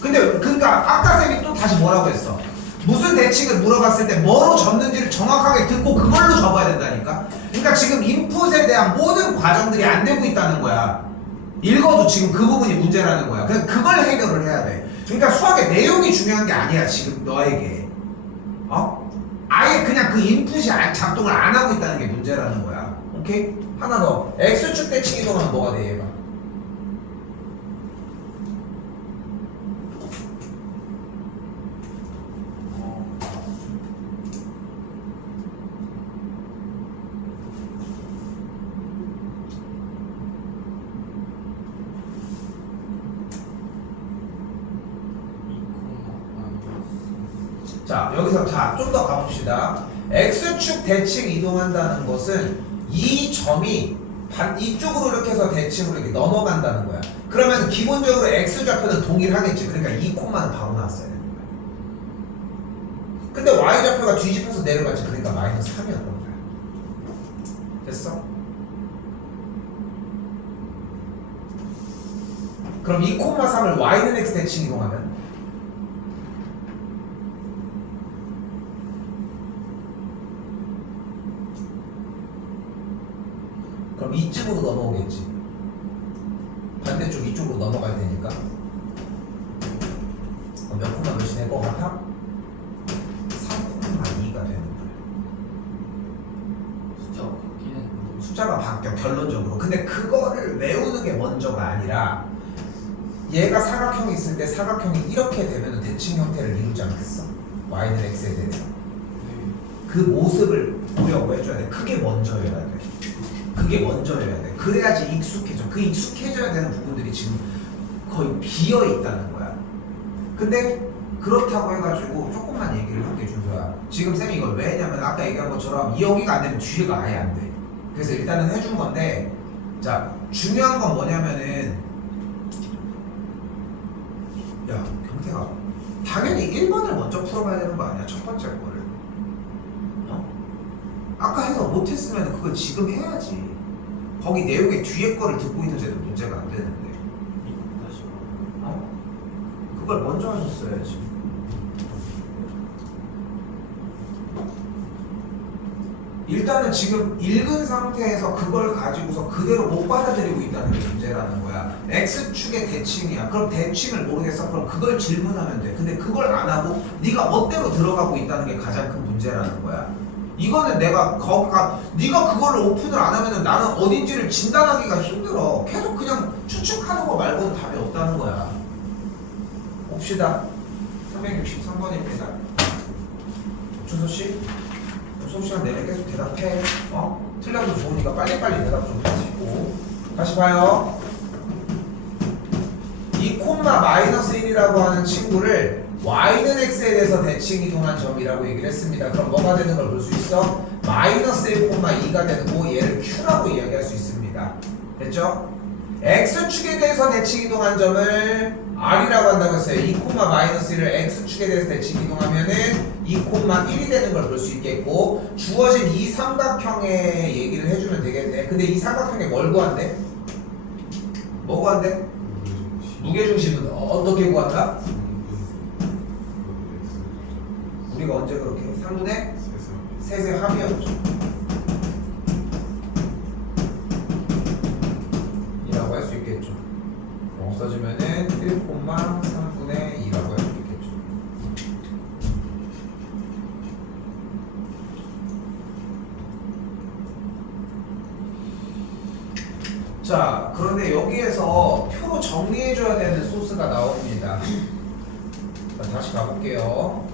근데 그러니까 아까 쌤이 또 다시 뭐라고 했어? 무슨 대칭을 물어봤을 때 뭐로 접는지를 정확하게 듣고 그걸로 접어야 된다니까? 그러니까 지금 인풋에 대한 모든 과정들이 안 되고 있다는 거야. 읽어도 지금 그 부분이 문제라는 거야. 그래서 그걸 해결을 해야 돼. 그러니까 수학의 내용이 중요한 게 아니야 지금 너에게. 아예 그냥 그 인풋이 작동을 안 하고 있다는 게 문제라는 거야. 오케이? 하나 더. X축 대칭 이동하면 뭐가 돼 얘가? 자 여기서 좀 더 가봅시다. X축 대칭 이동한다는 것은 이 점이 이쪽으로 이렇게 해서 대칭으로 이렇게 넘어간다는 거야. 그러면 기본적으로 X좌표는 동일하겠지. 그러니까 2콤마는 바로 나왔어야 되는 거야. 근데 Y좌표가 뒤집혀서 내려갔지. 그러니까 마이너스 3이었던 거야. 됐어? 그럼 2,3을 Y는 X 대칭 이동하면 그럼 이쪽으로 넘어오겠지. 반대쪽 이쪽으로 넘어갈 테니까. 그럼 몇 콤마 몇이 될 것 같아? 3,2가 되는 거야. 숫자가 바뀌는 숫자가 바뀌어 결론적으로. 근데 그거를 외우는 게 먼저가 아니라 얘가 사각형이 있을 때 사각형이 이렇게 되면 대칭 형태를 이루지 않겠어? y는 x에 대해서 그 모습을 보려고 해줘야 돼. 그게 먼저여야 돼. 그게 먼저여야 돼. 그래야지 익숙해져. 그 익숙해져야 되는 부분들이 지금 거의 비어 있다는 거야. 근데 그렇다고 해가지고 조금만 얘기를 할게 준서야. 지금 쌤이 이걸 왜 했냐면 아까 얘기한 것처럼 이 여기가 안 되면 뒤에가 아예 안 돼. 그래서 일단은 해준 건데, 자 중요한 건 뭐냐면은, 야 경태가 당연히 1번을 먼저 풀어봐야 되는 거 아니야? 첫 번째 거를. 어? 아까 해서 못했으면 그걸 지금 해야지. 거기 내용의 뒤에 거를 듣고 있는데도 문제가 안 되는데. 다시 어? 그걸 먼저 하셨어야지. 일단은 지금 읽은 상태에서 그걸 가지고서 그대로 못 받아들이고 있다는 게 문제라는 거야. X축의 대칭이야. 그럼 대칭을 모르겠어? 그럼 그걸 질문하면 돼. 근데 그걸 안 하고 네가 멋대로 들어가고 있다는 게 가장 큰 문제라는 거야. 이거는 내가 거기가 네가 그거를 오픈을 안 하면은 나는 어딘지를 진단하기가 힘들어. 계속 그냥 추측하는 거 말고는 답이 없다는 거야. 봅시다. 363번입니다. 준서 씨, 수업 시간 내내 계속 대답해. 틀려도 좋으니까 빨리빨리 대답 좀 하시고. 다시 봐요. 2 마이너스 1이라고 하는 친구를 y는 x에 대해서 대칭 이동한 점이라고 얘기를 했습니다. 그럼 뭐가 되는 걸 볼 수 있어? 마이너스 1, 2가 되는 거 얘를 q라고 이야기할 수 있습니다. 됐죠? x축에 대해서 대칭 이동한 점을 r이라고 한다고 했어요. 2 마이너스 1을 x축에 대해서 대칭 이동하면은 2, 1이 되는 걸 볼 수 있겠고, 주어진 이 삼각형의 얘기를 해주면 되겠네. 근데 이 삼각형에 뭘 구한대? 뭐 구한대? 무게중심은 어떻게 구한다? 우리가 언제 그렇게 3분의 셋의 합이었죠. 이라고 할 수 있겠죠. 없어지면은 1,3분의 2라고 할 수 있겠죠. 자, 그런데 여기에서 표로 정리해줘야 되는 소스가 나옵니다. 자, 다시 가볼게요.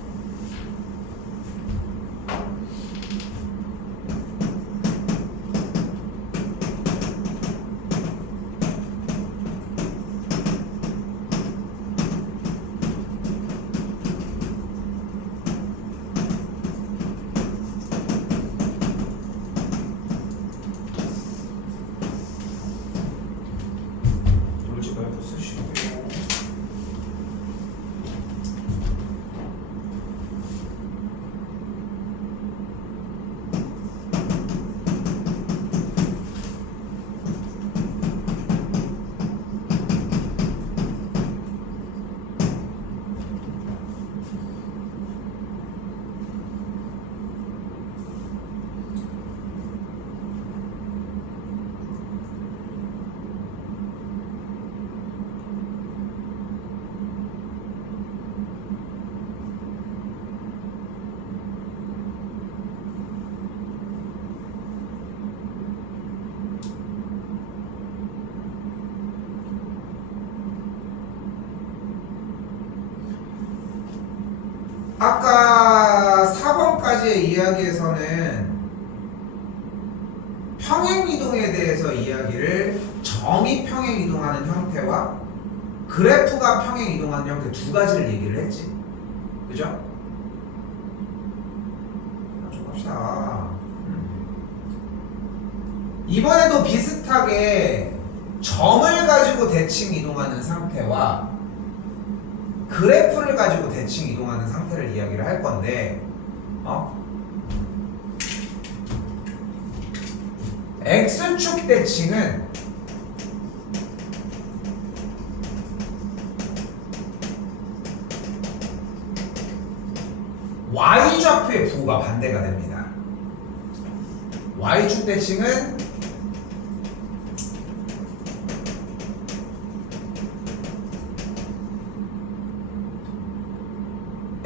아까 4번까지의 이야기에서는 평행이동에 대해서 이야기를 점이 평행이동하는 형태와 그래프가 평행이동하는 형태 두 가지를 얘기를 했지. 그죠? 좀 합시다. 이번에도 비슷하게 점을 가지고 대칭 이동하는 상태와 그래프를 가지고 대칭 이동하는 상태를 이야기를 할 건데, X축 대칭은 Y좌표의 부호가 반대가 됩니다. Y축 대칭은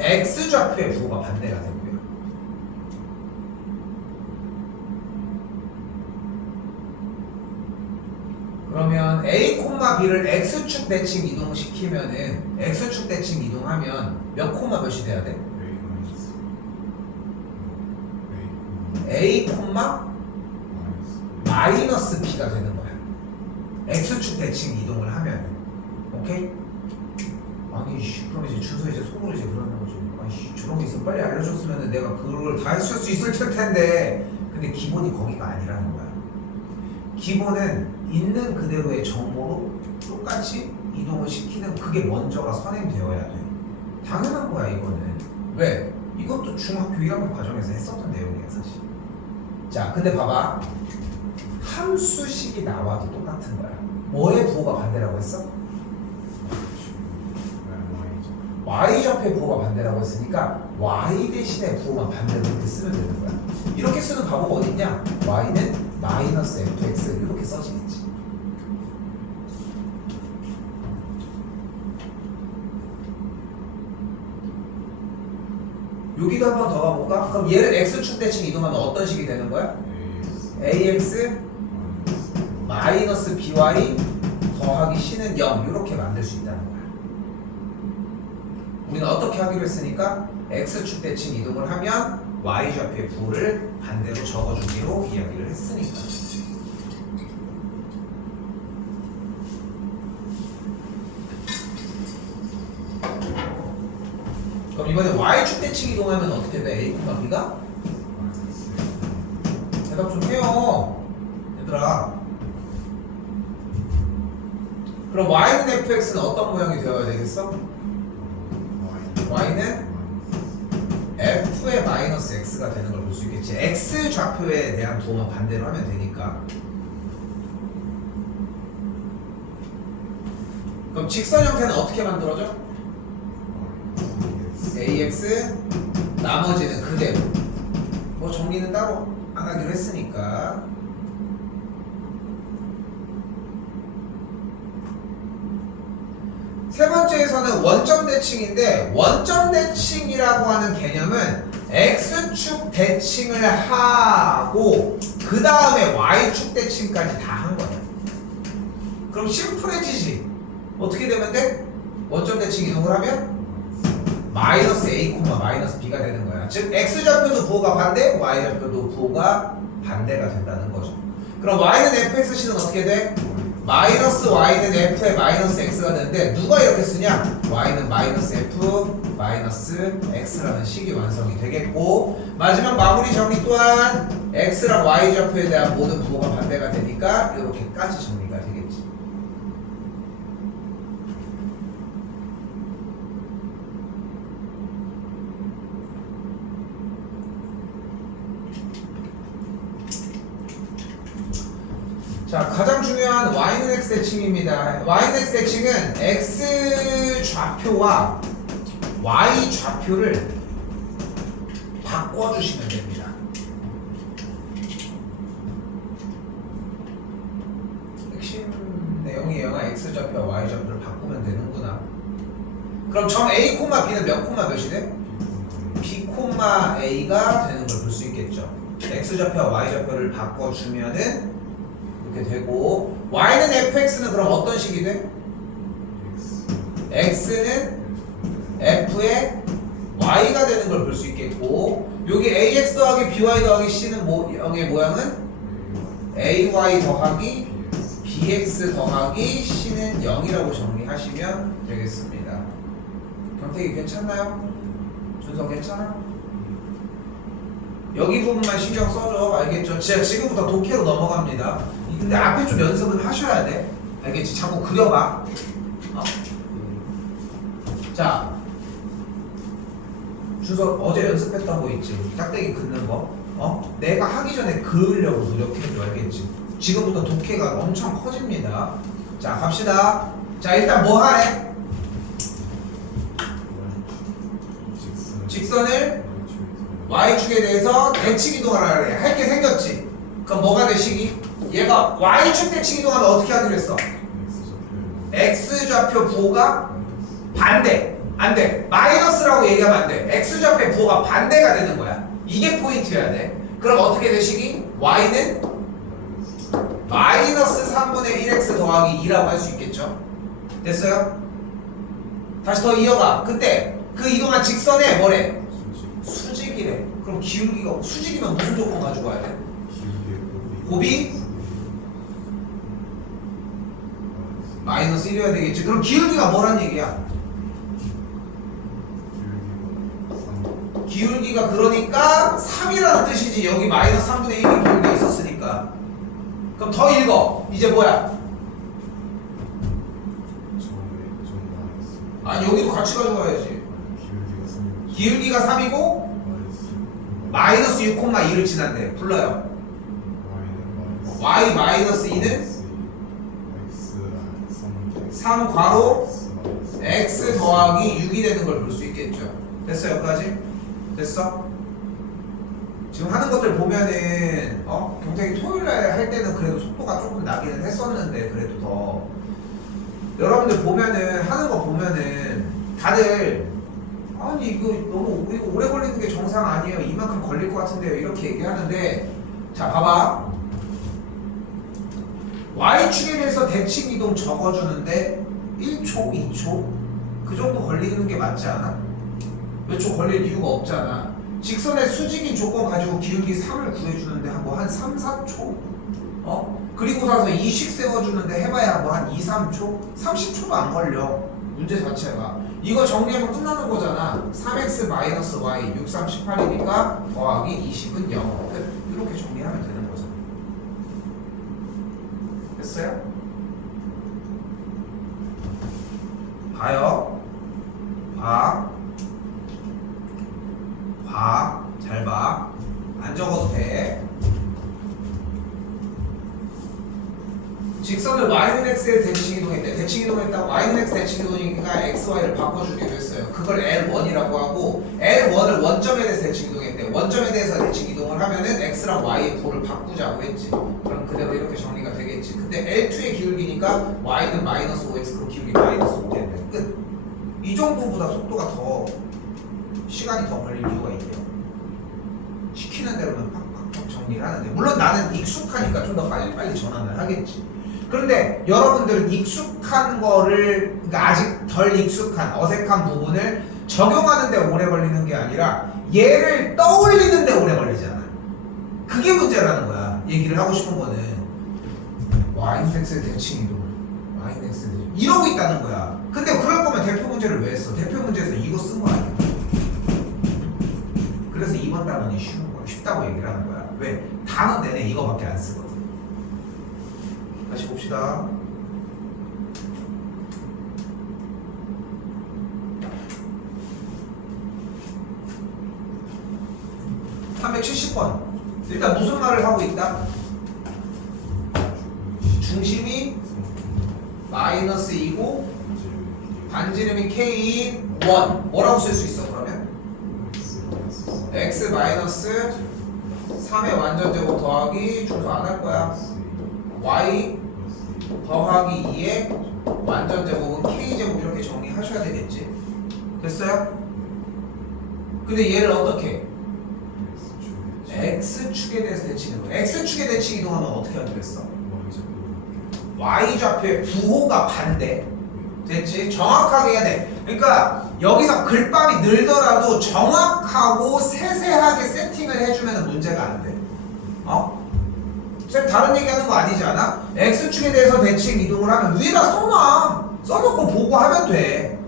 x좌표의 부호가 반대가 되고요. 그러면 a, b를 x축 대칭 이동시키면은 x축 대칭 이동하면 몇 콤마 몇이 돼야 돼? a, 마이너스 b가 되는 거야. x축 대칭 이동을 하면. 오케이? 아니 그럼 이제 주소 이제 속으로 이제 그러는 거지. 아이씨 저런 게 있으면 빨리 알려줬으면 내가 그걸 다 했을 수 있을 텐데. 근데 기본이 거기가 아니라는 거야. 기본은 있는 그대로의 정보로 똑같이 이동을 시키는 그게 먼저가 선행되어야 돼. 당연한 거야 이거는. 왜? 이것도 중학교 1학년 과정에서 했었던 내용이야 사실. 자 근데 봐봐. 함수식이 나와도 똑같은 거야. 뭐의 부호가 반대라고 했어? y좌표의 부호가 반대라고 했으니까 y 대신에 부호만 반대로 이렇게 쓰면 되는 거야. 이렇게 쓰는 바보가 어딨냐? y는 마이너스 fx 이렇게 써지겠지. 여기도 한 번 더 가볼까? 그럼 얘를 x축 대칭 이동하면 어떤 식이 되는 거야? ax 마이너스 by 더하기 c는 0 이렇게 만들 수 있다는 거야. 우리는 어떻게 하기로 했으니까 x축 대칭 이동을 하면 y좌표의 부호를 반대로 적어주기로 이야기를 했으니까. 그럼 이번에 y축 대칭 이동하면 어떻게 돼? a, b가? 대답 좀 해요 얘들아. 그럼 y는 fx는 어떤 모양이 되어야 되겠어? y는 f의 마이너스 x가 되는 걸 볼 수 있겠지. x 좌표에 대한 부호만 반대로 하면 되니까. 그럼 직선 형태는 어떻게 만들어져? ax 나머지는 그대로. 뭐 정리는 따로 안 하기로 했으니까. 세 번째에서는 원점 대칭인데, 원점 대칭이라고 하는 개념은 x축 대칭을 하고 그 다음에 y축 대칭까지 다 한 거야. 그럼 심플해지지. 어떻게 되면 돼? 원점 대칭 이동을 하면 마이너스 a, 마이너스 b가 되는 거야. 즉 x좌표도 부호가 반대, y좌표도 부호가 반대가 된다는 거죠. 그럼 y는 fxc는 어떻게 돼? 마이너스 y는 f의 마이너스 x가 되는데 누가 이렇게 쓰냐? y는 마이너스 f 마이너스 x라는 식이 완성이 되겠고, 마지막 마무리 정리 또한 x랑 y좌표에 대한 모든 부호가 반대가 되니까 이렇게까지 정리가 되겠지. 자, 가장 중요한 y는 x 대칭입니다. y는 x 대칭은 x 좌표와 y 좌표를 바꿔주시면 됩니다. 핵심 내용이에요. x 좌표와 y 좌표를 바꾸면 되는구나. 그럼 점 a, b는 몇 몇이 돼? b, a가 되는 걸 볼 수 있겠죠. x 좌표와 y 좌표를 바꿔주면은 되고, y는 fx는 그럼 어떤 식이 돼? x는 f의 y가 되는 걸 볼 수 있겠고, 여기 ax 더하기 by 더하기 c는 영의 모양은 ay 더하기 bx 더하기 c는 0이라고 정리하시면 되겠습니다. 경택이 괜찮나요? 준서 괜찮아? 여기 부분만 신경 써줘. 알겠죠? 제가 지금부터 독해로 넘어갑니다. 근데 앞에 좀 연습은 하셔야 돼. 알겠지? 자꾸 그려봐. 자, 준서 어제 연습했던 거 있지? 짝대기 긋는 거. 내가 하기 전에 그으려고 노력해줘. 알겠지? 지금부터 독해가 엄청 커집니다. 자, 갑시다. 자, 일단 뭐 하래? 직선을 y축에 대해서 대칭 이동을 하래. 할 게 생겼지? 그럼 뭐가 돼, 식이? 얘가 y축 대칭 이동하면 어떻게 하기로 했어? x좌표 부호가 반대. 안 돼. 마이너스라고 얘기하면 안 돼. x좌표의 부호가 반대가 되는 거야. 이게 포인트여야 돼. 그럼 어떻게 되시기? y는 마이너스 3분의 1x 더하기 2라고 할 수 있겠죠? 됐어요? 다시 더 이어가. 그때 그 이동한 직선에 뭐래? 수직이래. 그럼 기울기가 수직이면 무슨 조건 가지고 와야 돼? 곱이 마이너스 1이어야 되겠지. 그럼 기울기가 뭐란 얘기야? 기울기가 그러니까 3이라는 뜻이지. 여기 마이너스 3분의 1이 기울기가 있었으니까. 그럼 더 읽어. 이제 뭐야? 아니 여기도 같이 가져가야지. 기울기가 3이고 마이너스 6,2를 지난대. 불러요. y 마이너스 2는 3 괄호 x 더하기 6이 되는 걸 볼 수 있겠죠. 됐어? 여기까지? 됐어? 지금 하는 것들 보면은 경택이 토요일날 할 때는 그래도 속도가 조금 나기는 했었는데 그래도 더 여러분들 보면은 하는 거 보면은 다들 아니 이거 너무 오래 걸리는 게 정상 아니에요. 이만큼 걸릴 것 같은데요. 이렇게 얘기하는데 자 봐봐. Y축에 대해서 대칭 이동 적어주는데 1초, 2초 그 정도 걸리는 게 맞지 않아? 몇 초 걸릴 이유가 없잖아. 직선의 수직인 조건 가지고 기울기 3을 구해주는데 한 3, 4초? 그리고 나서 이식 세워주는데 해봐야 한 2, 3초? 30초도 안 걸려. 문제 자체가. 이거 정리하면 끝나는 거잖아. 3x 마이너스 y 6, 3, 18이니까 더하기 20은 0. 이렇게 정리하면 되는 거잖아. 됐어요? 봐요. 잘 봐. 안 적어도 돼. 직선을 y는 x에 대칭 이동했대. 대칭 이동했다고 y는 x 대칭 이동이니까 x, y를 바꿔주기로 했어요. 그걸 L1이라고 하고 L1을 원점에 대해서 대칭 이동했대. 원점에 대해서 대칭 이동을 하면은 x랑 y의 부호를 바꾸자고 했지. 그럼 그대로 이렇게 정리가 되겠지. 근데 L2의 기울기니까 y는 마이너스 5x 그럼 기울기 마이너스 5 되는데 끝. 이 정도보다 속도가 더 시간이 더 걸릴 이유가 있대요. 시키는 대로는 팍팍팍 정리를 하는데 물론 나는 익숙하니까 좀 더 빨리빨리 전환을 하겠지. 그런데 여러분들은 익숙한 거를 그러니까 아직 덜 익숙한 어색한 부분을 적용하는 데 오래 걸리는 게 아니라 얘를 떠올리는 데 오래 걸리잖아. 그게 문제라는 거야. 얘기를 하고 싶은 거는 y인덱스의 대칭 이동 y인덱스의 대칭 이러고 있다는 거야. 근데 그럴 거면 대표 문제를 왜 했어? 대표 문제에서 이거 쓴 거 아니야. 그래서 이번 단원이 쉬운 거야. 쉽다고 얘기를 하는 거야. 왜? 단원 내내 이거밖에 안 쓰거든. 다시 봅시다. (370번) 일단 무슨 말을 하고 있다? 중심이 마이너스 2고 반지름이 k인 1 뭐라고 쓸 수 있어 그러면? x 마이너스 3의 완전제곱 더하기 중수 안 할 거야. y 더하기 2의 완전제곱은 k제곱 이렇게 정리하셔야 되겠지. 됐어요? 근데 얘를 어떻게? x축에 대해서 대칭 이동. x축에 대칭 이동하면 어떻게 하기로 했어? y좌표의 부호가 반대. 됐지? 정확하게 해야 돼. 그러니까 여기서 글밥이 늘더라도 정확하고 세세하게 세팅을 해주면 문제가 안 돼. 쌤 다른 얘기하는 거 아니지 않아? x축에 대해서 대칭 이동을 하면 위에다 써놔. 써놓고 보고 하면 돼.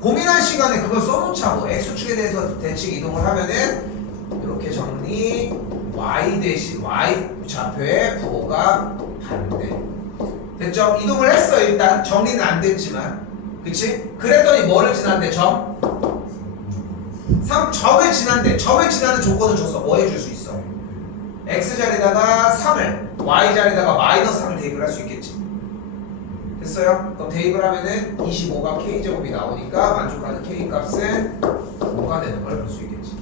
고민할 시간에 그걸 써놓자고. x축에 대해서 대칭 이동을 하면은 이렇게 정리 y 대신 y 좌표의 부호가 반대. 됐죠? 이동을 했어. 일단 정리는 안 됐지만 그치? 그랬더니 뭐를 지난대? 점? 점을 지난대. 점을 지나는 조건을 줬어. 뭐 해줄 수 있어? x 자리에다가 3을 y 자리에다가 마이너스 3을 대입을 할 수 있겠지. 됐어요? 그럼 대입을 하면은 25가 k제곱이 나오니까 만족하는 k 값은 5가 되는 걸 볼 수 있겠지.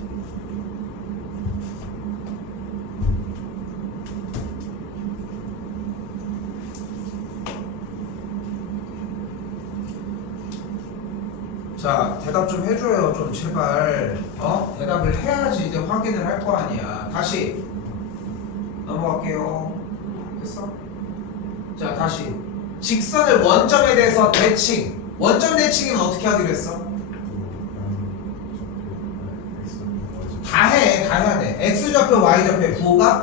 자 자, 대답 좀 해줘요, 좀 제발. 대답을 해야지 이제 확인을 할 거 아니야. 다시 넘어갈게요. 됐어? 자, 다시 직선을 원점에 대해서 대칭. 원점 대칭은 어떻게 하기로 했어? 다 해야 돼. x좌표, y좌표 부호가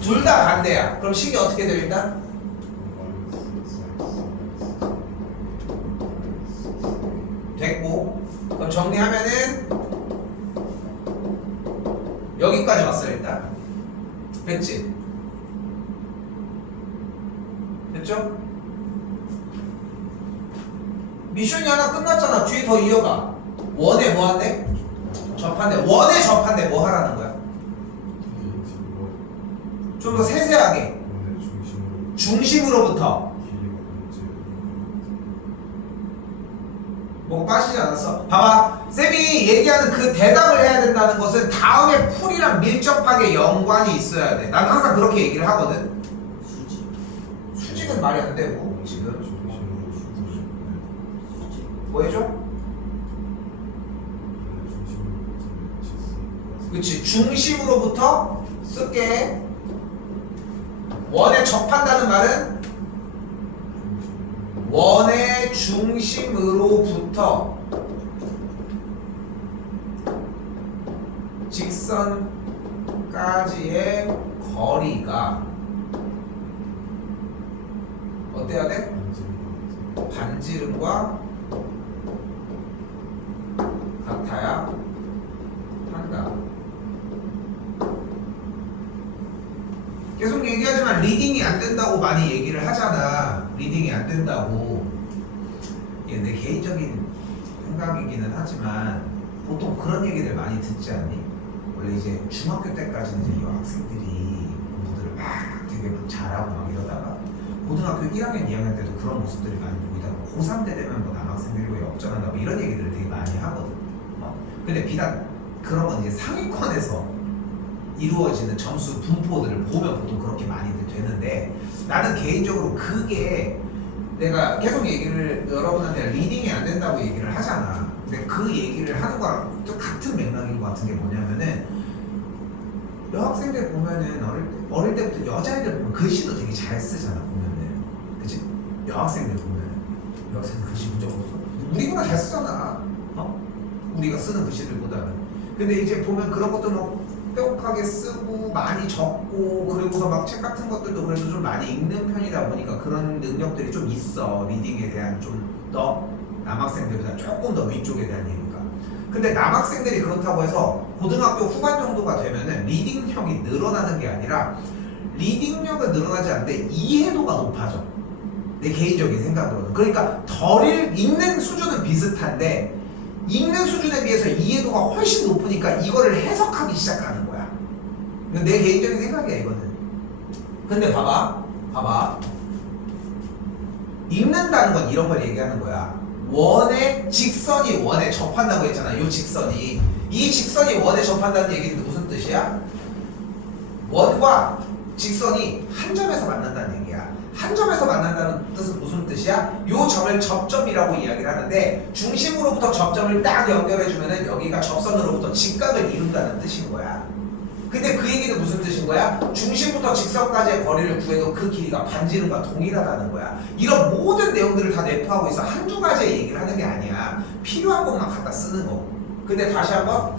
둘 다 반대야. 그럼 식이 어떻게 돼 일단? 됐고, 그럼 정리하면은 여기까지 왔어 일단. 됐지? 됐죠? 미션이 하나 끝났잖아. 뒤에 더 이어가. 원에 뭐 한대? 접한대. 원에 접한대. 뭐 하라는 거야? 좀 더 세세하게. 중심으로부터. 뭐 빠지지 않았어? 봐봐. 쌤이 얘기하는 그 대답을 해야 된다는 것은 다음에 풀이랑 밀접하게 연관이 있어야 돼. 난 항상 그렇게 얘기를 하거든. 수직은 말이 안 되고 지금 뭐 해줘? 그치. 중심으로부터 쓸게. 원에 접한다는 말은 원의 중심으로부터 직선까지의 거리가 어때야 돼? 반지름과 같아야 한다. 계속 얘기하지만 리딩이 안 된다고 많이 얘기를 하잖아. 리딩이 안 된다고. 이게 내 개인적인 생각이기는 하지만 보통 그런 얘기들 많이 듣지 않니? 원래 이제 중학교 때까지는 이제 여학생들이 공부들을 막 되게 막 잘하고 막 이러다가 고등학교 1학년, 2학년 때도 그런 모습들이 많이 보이다가 고3 때 되면 뭐 남학생들이 뭐 역전한다 뭐 이런 얘기들을 되게 많이 하거든. 근데 비단 그런 건 이제 상위권에서 이루어지는 점수 분포들을 보면 보통 그렇게 많이 되는데, 나는 개인적으로 그게 내가 계속 얘기를 여러분한테 리딩이 안 된다고 얘기를 하잖아. 근데 그 얘기를 하는 거랑 또 같은 맥락인 것 같은 게 뭐냐면은, 여학생들 보면은 어릴 때부터 여자애들 보면 글씨도 되게 잘 쓰잖아. 보면은 그치? 여학생들 보면은 여학생들 글씨 문제 없어. 우리보다 잘 쓰잖아. 우리가 쓰는 글씨들보다는. 근데 이제 보면 그런 것도 뭐 빼곡하게 쓰고 많이 적고, 그리고서 막 책 같은 것들도 그래도 좀 많이 읽는 편이다 보니까 그런 능력들이 좀 있어. 리딩에 대한 좀 더 남학생들보다 조금 더 위쪽에 대한 얘기가. 근데 남학생들이 그렇다고 해서 고등학교 후반 정도가 되면은 리딩력이 늘어나는 게 아니라, 리딩력은 늘어나지 않는데 이해도가 높아져. 내 개인적인 생각으로는. 그러니까 덜 읽는 수준은 비슷한데 읽는 수준에 비해서 이해도가 훨씬 높으니까 이거를 해석하기 시작하는 거야. 내 개인적인 생각이야 이거는. 근데 봐봐. 읽는다는 건 이런 걸 얘기하는 거야. 원의 직선이 원에 접한다고 했잖아. 이 직선이. 이 직선이 원에 접한다는 얘기는 무슨 뜻이야? 원과 직선이 한 점에서 만난다는 얘기야. 한 점에서 만난다는 뜻은 무슨 뜻이야? 요 점을 접점이라고 이야기를 하는데, 중심으로부터 접점을 딱 연결해주면은 여기가 접선으로부터 직각을 이룬다는 뜻인 거야. 근데 그 얘기는 무슨 뜻인 거야? 중심부터 직선까지의 거리를 구해도 그 길이가 반지름과 동일하다는 거야. 이런 모든 내용들을 다 내포하고 있어. 한두 가지의 얘기를 하는 게 아니야. 필요한 것만 갖다 쓰는 거. 근데 다시 한번,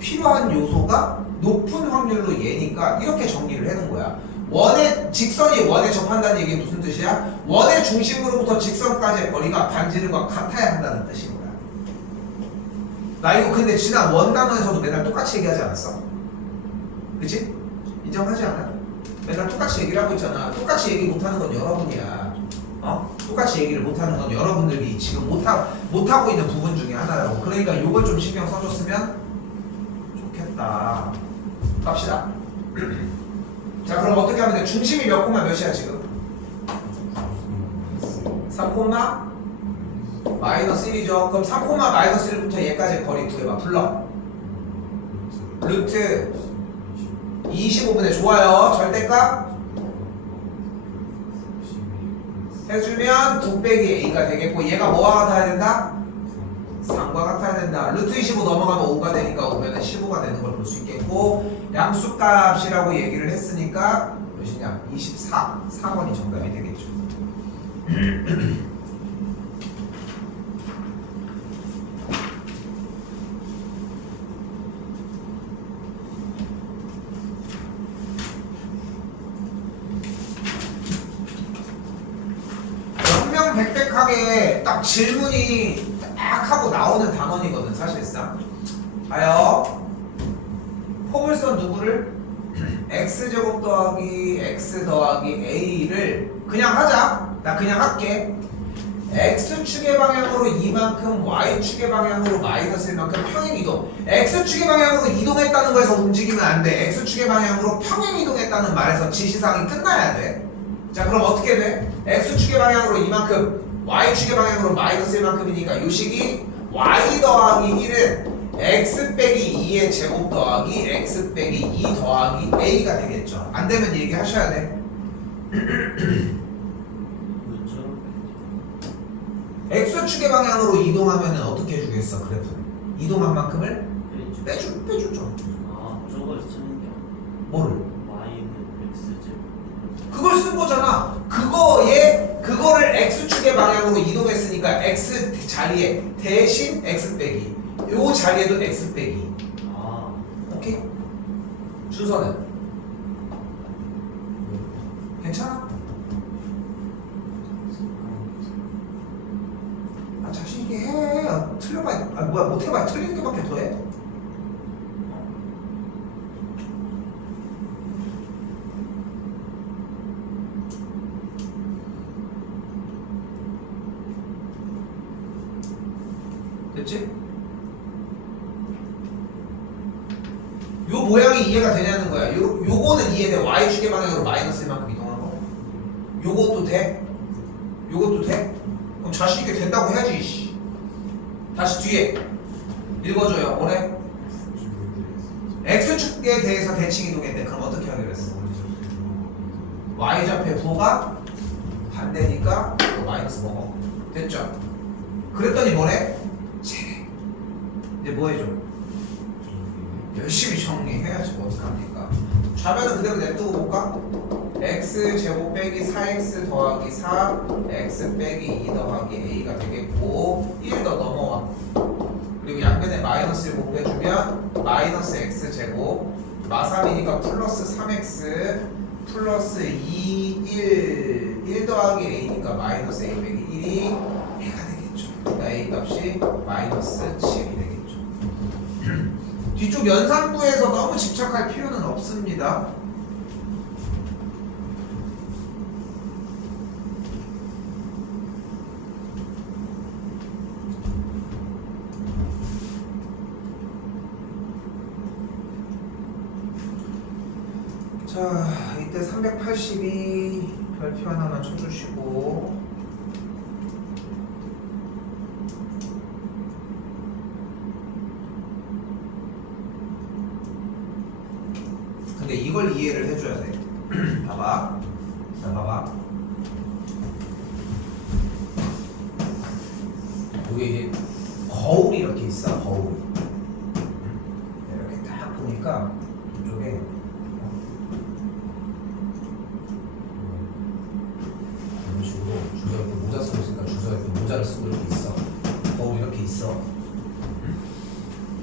필요한 요소가 높은 확률로 얘니까 이렇게 정리를 해놓은 거야. 원의 직선이 원에 접한다는 얘기 무슨 뜻이야? 원의 중심으로부터 직선까지의 거리가 반지름과 같아야 한다는 뜻인 거야. 나 이거 근데 지난 원단원에서도 맨날 똑같이 얘기하지 않았어? 그치? 인정하지 않아? 맨날 똑같이 얘기를 하고 있잖아. 똑같이 얘기 못하는 건 여러분이야. 똑같이 얘기를 못하는 건 여러분들이 지금 못하고 있는 부분 중에 하나라고. 그러니까 이걸 좀 신경 써줬으면 좋겠다. 갑시다. 자, 그럼 어떻게 하면 돼? 중심이 몇 콤마 몇이야 지금? 3 콤마 마이너스 1이죠. 그럼 3 콤마 마이너스 1부터 얘까지 거리 구해봐. 불러. 루트 25분의 좋아요. 절대값 해주면 9 빼기 a가 되겠고, 얘가 뭐와 같아야 된다? 3과 같아야 된다. 루트 25 넘어가면 5가 되니까 5면은 15가 되는 걸 볼 수 있겠고 양수값이라고 얘기를 했으니까 몇이냐? 24. 4번이 정답이 되겠죠. 명명백백하게 딱 질문이 딱 하고 나오는 단원이거든 사실상. 봐요. 포물선 누구를? x제곱 더하기 x 더하기 a를 그냥 하자. 나 그냥 할게. x축의 방향으로 이만큼 y축의 방향으로 마이너스 1만큼 평행이동. x축의 방향으로 이동했다는 거에서 움직이면 안 돼. x축의 방향으로 평행이동했다는 말에서 지시사항이 끝나야 돼. 자 그럼 어떻게 돼? x축의 방향으로 이만큼 y축의 방향으로 마이너스 1만큼이니까 요식이 y 더하기 1은 x 빼기 2의 제곱 더하기 x 빼기 2 더하기 a가 되겠죠. 안 되면 얘기하셔야 돼. 그렇죠. x축의 방향으로 이동하면 어떻게 해주겠어 그래프는? 이동한 만큼을 빼죠. 빼주죠. 아 저걸 쓰는 게 아니고 뭐를? y는 x제곱. 그걸 쓴 거잖아. 그거를 x축의 방향으로 이동했으니까 x 자리에 대신 x 빼기 요 자리에도 x 빼기. 아 오케이? 준서는? 괜찮아? 아 자신있게 해. 틀려봐야 아 뭐야 못해봐야 틀리는 게밖에 더해. 됐지? 요 모양이 이해가 되냐는 거야. 요거는 이해돼. y축의 방향으로 마이너스 1만큼 이동한 거. 요것도 돼? 요것도 돼? 그럼 자신있게 된다고 해야지. 씨. 다시 뒤에 읽어줘요. 뭐래? x축에 대해서 대칭 이동했대. 그럼 어떻게 하기로 했어? y좌표의 부호가 반대니까 또 마이너스 먹어. 됐죠? 그랬더니 뭐래? 세네. 이제 뭐 해줘? 열심히 정리해야지 뭐 어떡합니까? 좌변은 그대로 냅두고 볼까? x제곱 빼기 4x 더하기 4 x 빼기 2 더하기 a가 되겠고 1 더 넘어와. 그리고 양변에 마이너스 1 곱해주면 마이너스 x제곱 마3이니까 플러스 3x 플러스 2 1 더하기 a니까 마이너스 a 빼기 1이 a가 되겠죠. 그러니까 a 값이 마이너스 7이 되겠죠. 뒤쪽 연산부에서 너무 집착할 필요는 없습니다. 자, 이때 382 별표 하나만 쳐주시고 근데 이걸 이해를 해줘야 돼. 봐봐. 자, 봐봐. 여기 이제 거울이 이렇게 있어. 거울. 이렇게 딱 보니까 이쪽에 이런 식으로 주서 이렇게 모자 쓰고 있으니까 주서 이렇게 모자를 쓰고 이렇게 있어. 거울이 이렇게 있어.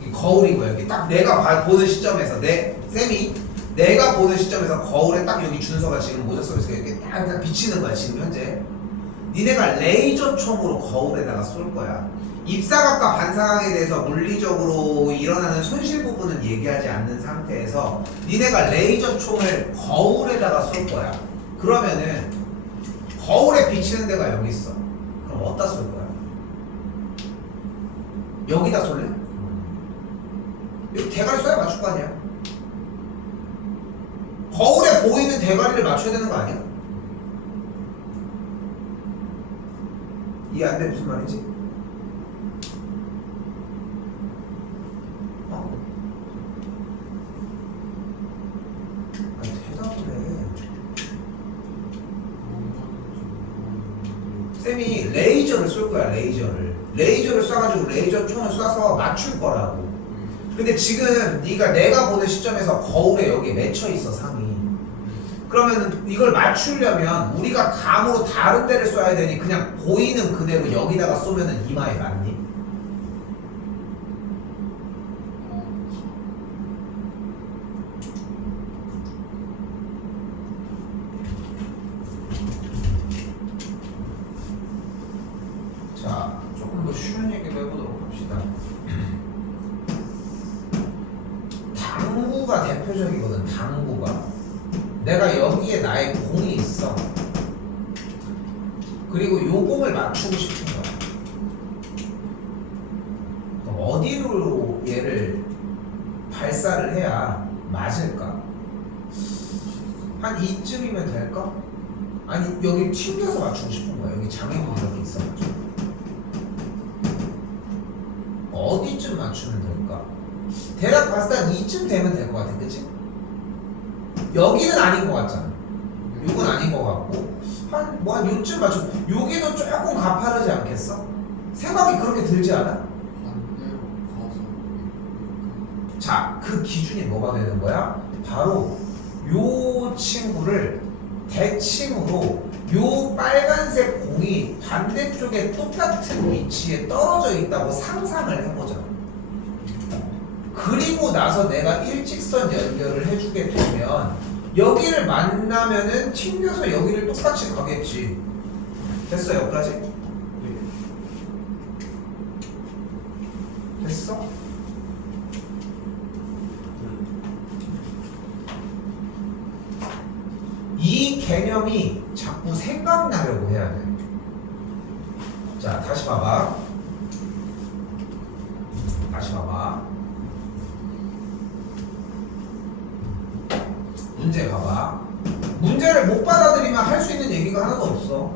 이 거울인 거야. 이렇게 딱 내가 보는 시점에서 내가 보는 시점에서 거울에 딱 여기 준서가 지금 모자 속에서 이렇게 딱 비치는 거야 지금 현재. 니네가 레이저 총으로 거울에다가 쏠 거야. 입사각과 반사각에 대해서 물리적으로 일어나는 손실 부분은 얘기하지 않는 상태에서 니네가 레이저 총을 거울에다가 쏠 거야. 그러면은 거울에 비치는 데가 여기 있어. 그럼 어디다 쏠 거야? 여기다 쏠래? 여기 대가리 쏴야 맞출 거 아니야? 거울에 보이는 대가리를 맞춰야 되는 거 아니야? 이해 안 돼? 무슨 말인지? 어? 아니 대답을 해. 쌤이 레이저를 쏠 거야. 레이저를. 레이저를 쏴가지고 레이저 총을 쏴서 맞출 거라고. 근데 지금 내가 보는 시점에서 거울에 여기 맺혀 있어 상이. 그러면 이걸 맞추려면 우리가 감으로 다른 데를 쏴야 되니 그냥 보이는 그대로 여기다가 쏘면은 이마에 맞니? 자, 조금 더 쉬운 얘기를 해보도록 합시다. 당구가 대표적이거든. 당구가 내가 여기에 나의 공이 있어. 그리고 요 공을 맞추고 싶은 거야. 그럼 어디로 얘를 발사를 해야 맞을까? 한 이쯤이면 될까? 아니 여기 튕겨서 맞추고 싶은 거야. 여기 장애물이 이렇게 있어가지고 어디쯤 맞추면 될까? 대략 봤을 때 한 이쯤 되면 될 것 같아. 그치? 여기는 아닌 것 같잖아. 요건 아닌 것 같고 한 요쯤 맞춰. 여기도 조금 가파르지 않겠어? 생각이 그렇게 들지 않아? 자, 그 기준이 뭐가 되는 거야? 바로 요 친구를 대칭으로 요 빨간색 공이 반대쪽에 똑같은 위치에 떨어져 있다고 상상을 해보자. 그리고 나서 내가 일직선 연결을 해주게 되면 여기를 만나면은 튕겨서 여기를 똑같이 가겠지. 됐어? 여기까지? 됐어? 이 개념이 자꾸 생각나려고 해야 돼. 자, 다시 봐봐. 문제 봐봐. 문제를 못 받아들이면 할 수 있는 얘기가 하나도 없어.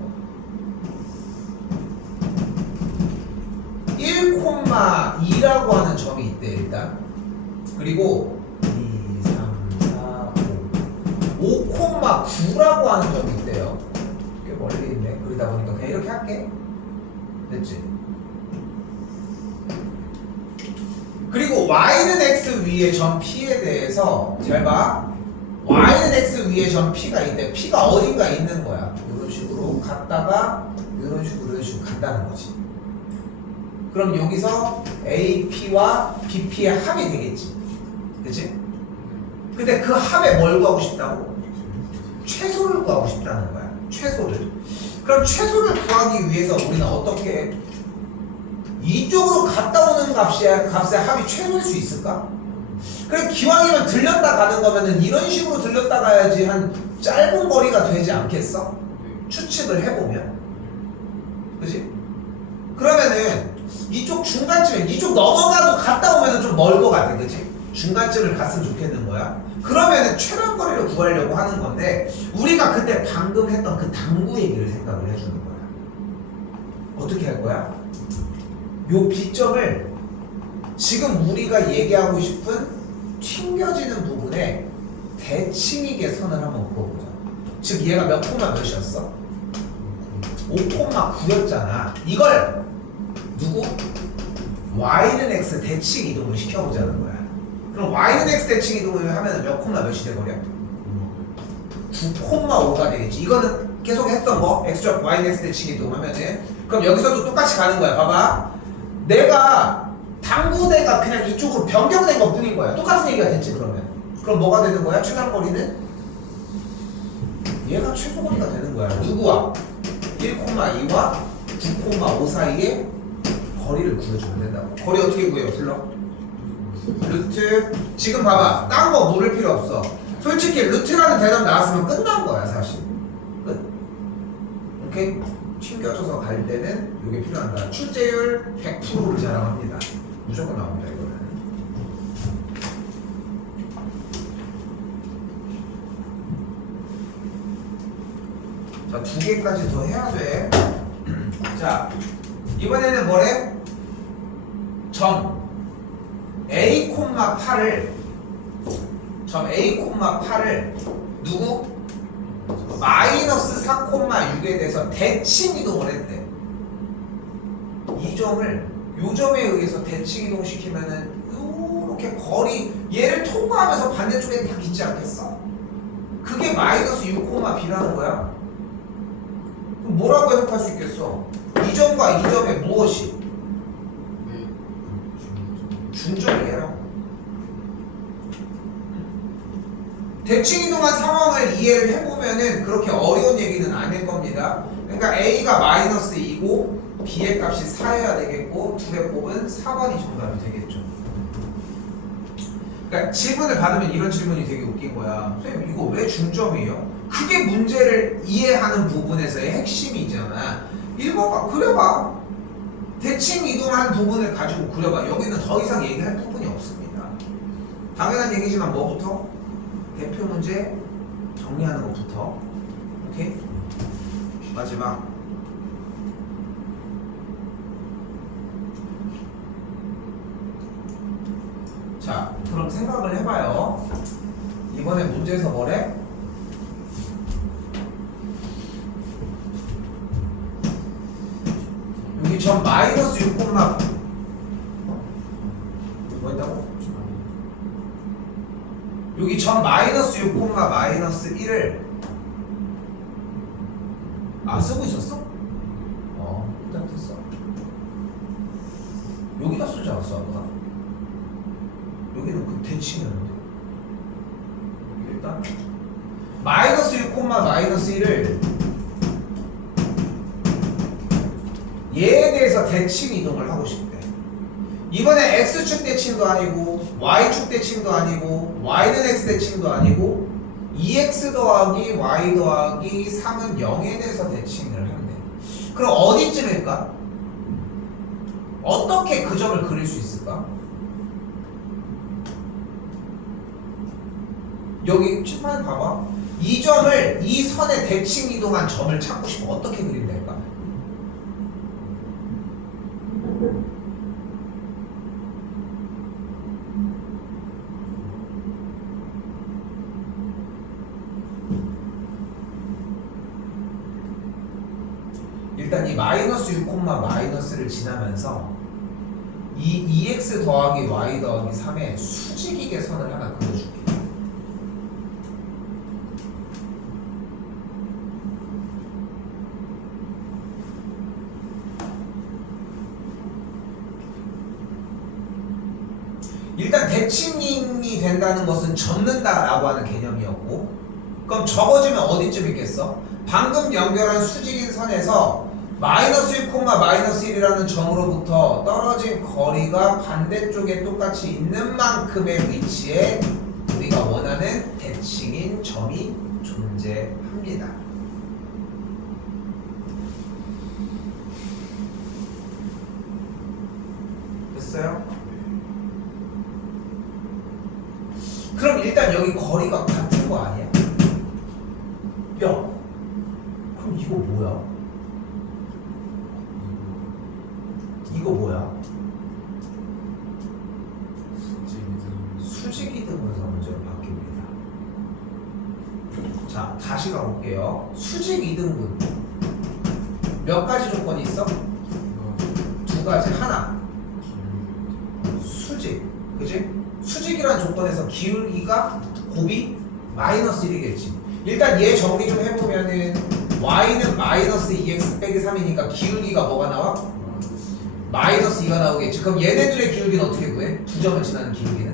1,2라고 하는 점이 있대 일단. 그리고 2, 3, 4, 5 5,9라고 하는 점이 있대요. 꽤 멀리 있네. 그러다 보니까 그냥 이렇게 할게. 됐지? 그리고 y는 x 위에 점 p에 대해서 잘 봐. y는 x 위에 점 p가 있대. p가 어딘가 있는 거야. 이런 식으로 갔다가 이런 식으로 간다는 거지. 그럼 여기서 AP와 BP의 합이 되겠지. 그치? 근데 그 합에 뭘 구하고 싶다고? 최소를 구하고 싶다는 거야. 최소를. 그럼 최소를 구하기 위해서 우리는 어떻게 해? 이쪽으로 갔다 오는 값의 합이 최소일 수 있을까? 그래 기왕이면 들렸다 가는 거면은 이런 식으로 들렸다 가야지 한 짧은 거리가 되지 않겠어? 추측을 해보면. 그치? 그러면은 이쪽 중간쯤에 이쪽 넘어가도 갔다 오면은 좀 멀 것 같아. 그치? 중간쯤을 갔으면 좋겠는 거야. 그러면은 최단 거리를 구하려고 하는 건데 우리가 그때 방금 했던 그 당구 얘기를 생각을 해주는 거야. 어떻게 할 거야? 요 B점을 지금 우리가 얘기하고 싶은 튕겨지는 부분에 대칭이게 선을 한번 그어보자. 지금 얘가 몇 콤마 몇이었어? 5,9였잖아. 이걸 누구? y는 x 대칭 이동을 시켜보자는 거야. 그럼 y는 x 대칭 이동을 하면 몇 콤마 몇이 돼버려? 9,5가 되겠지. 이거는 계속 했던 거. x좌 y는 x 대칭 이동하면은 그럼 여기서도 똑같이 가는 거야. 봐봐. 내가 당구대가 그냥 이쪽으로 변경된 것 뿐인 거야. 똑같은 얘기가 됐지. 그럼 뭐가 되는 거야? 최단거리는? 얘가 최소거리가 되는 거야. 누구와? 1,2와 9,5 사이에 거리를 구해주면 된다고. 거리 어떻게 구해요? 불러? 루트. 지금 봐봐. 딴 거 물을 필요 없어. 솔직히 루트라는 대답 나왔으면 끝난 거야 사실. 끝. 오케이? 튕겨져서 갈 때는 이게 필요한다. 출제율 100%를 자랑합니다. 무조건 나옵니다 이거는. 자, 2개까지 더 해야 돼. 자, 이번에는 뭐래? 점 A,8을 누구? 마이너스 4,6에 대해서 대칭 이동을 했대. 이 점을 요 점에 의해서 대칭 이동시키면은 요렇게 거리 얘를 통과하면서 반대쪽에 딱 있지 않겠어? 그게 마이너스 6,b라는 거야. 그럼 뭐라고 해석할 수 있겠어? 이 점과 이 점의 무엇이? 네. 중점이에요. 대칭 이동한 상황을 이해를 해보면은 그렇게 어려운 얘기는 아닐 겁니다. 그러니까 A가 마이너스 2고 B의 값이 4여야 되겠고 둘의 곱은 4번이 정답이 되겠죠. 그러니까 질문을 받으면 이런 질문이 되게 웃긴 거야. 선생님 이거 왜 중점이에요? 그게 문제를 이해하는 부분에서의 핵심이잖아. 읽어봐, 그려봐. 대칭 이동한 부분을 가지고 그려봐. 여기는 더 이상 얘기할 부분이 없습니다. 당연한 얘기지만 뭐부터? 대표 문제 정리하는 것부터. 오케이? 마지막. 자, 그럼 생각을 해봐요. 이번에 문제에서 뭐래? 여기 점 마이너스 6, 뭐 했다고? 여기 점 마이너스 6, 마이너스 1을 쓰고 있었어? 일단 됐어. 여기다 쓰지 않았어 아까? 여기는 그 대칭이었는데. 일단 마이너스 6, 마이너스 1을 얘에 대해서 대칭 이동을 하고 싶대. 이번에 x축 대칭도 아니고 y축 대칭도 아니고 y는 x 대칭도 아니고 2x 더하기 y 더하기 3은 0에 대해서 대칭을 한대. 그럼 어디쯤일까? 어떻게 그 점을 그릴 수 있을까? 여기 칠판에 봐봐. 이 점을 이 선에 대칭 이동한 점을 찾고 싶어. 어떻게 그리면 될까? 일단 이 마이너스 6, 마이너스를 지나면서 이 2x 더하기 y 더하기 3의 수직이계 선을 하나 그려줄게. 일단 대칭이 된다는 것은 접는다라고 하는 개념이었고, 그럼 접어지면 어디쯤 있겠어? 방금 연결한 수직인 선에서 마이너스 6, 마이너스 1이라는 점으로부터 떨어진 거리가 반대쪽에 똑같이 있는 만큼의 위치에 우리가 원하는 대칭인 점이 존재합니다. 됐어요? 그럼 일단 여기 거리가 같은 거 아니야? 야, 그럼 이거 뭐야? 이거 뭐야? 수직 이등분선 문제로 바뀝니다. 자, 다시 가볼게요. 수직 이등분 몇 가지 조건이 있어? 두 가지. 하나, 수직, 그지? 수직이라는 조건에서 기울기가 곱이 마이너스 1이겠지. 일단 얘 정리 좀 해보면은 y는 마이너스 2x 빼기 3이니까 기울기가 뭐가 나와? 마이너스 2가 나오겠지. 그럼 얘네들의 기울기는 어떻게 구해? 두 점을 지나는 기울기는?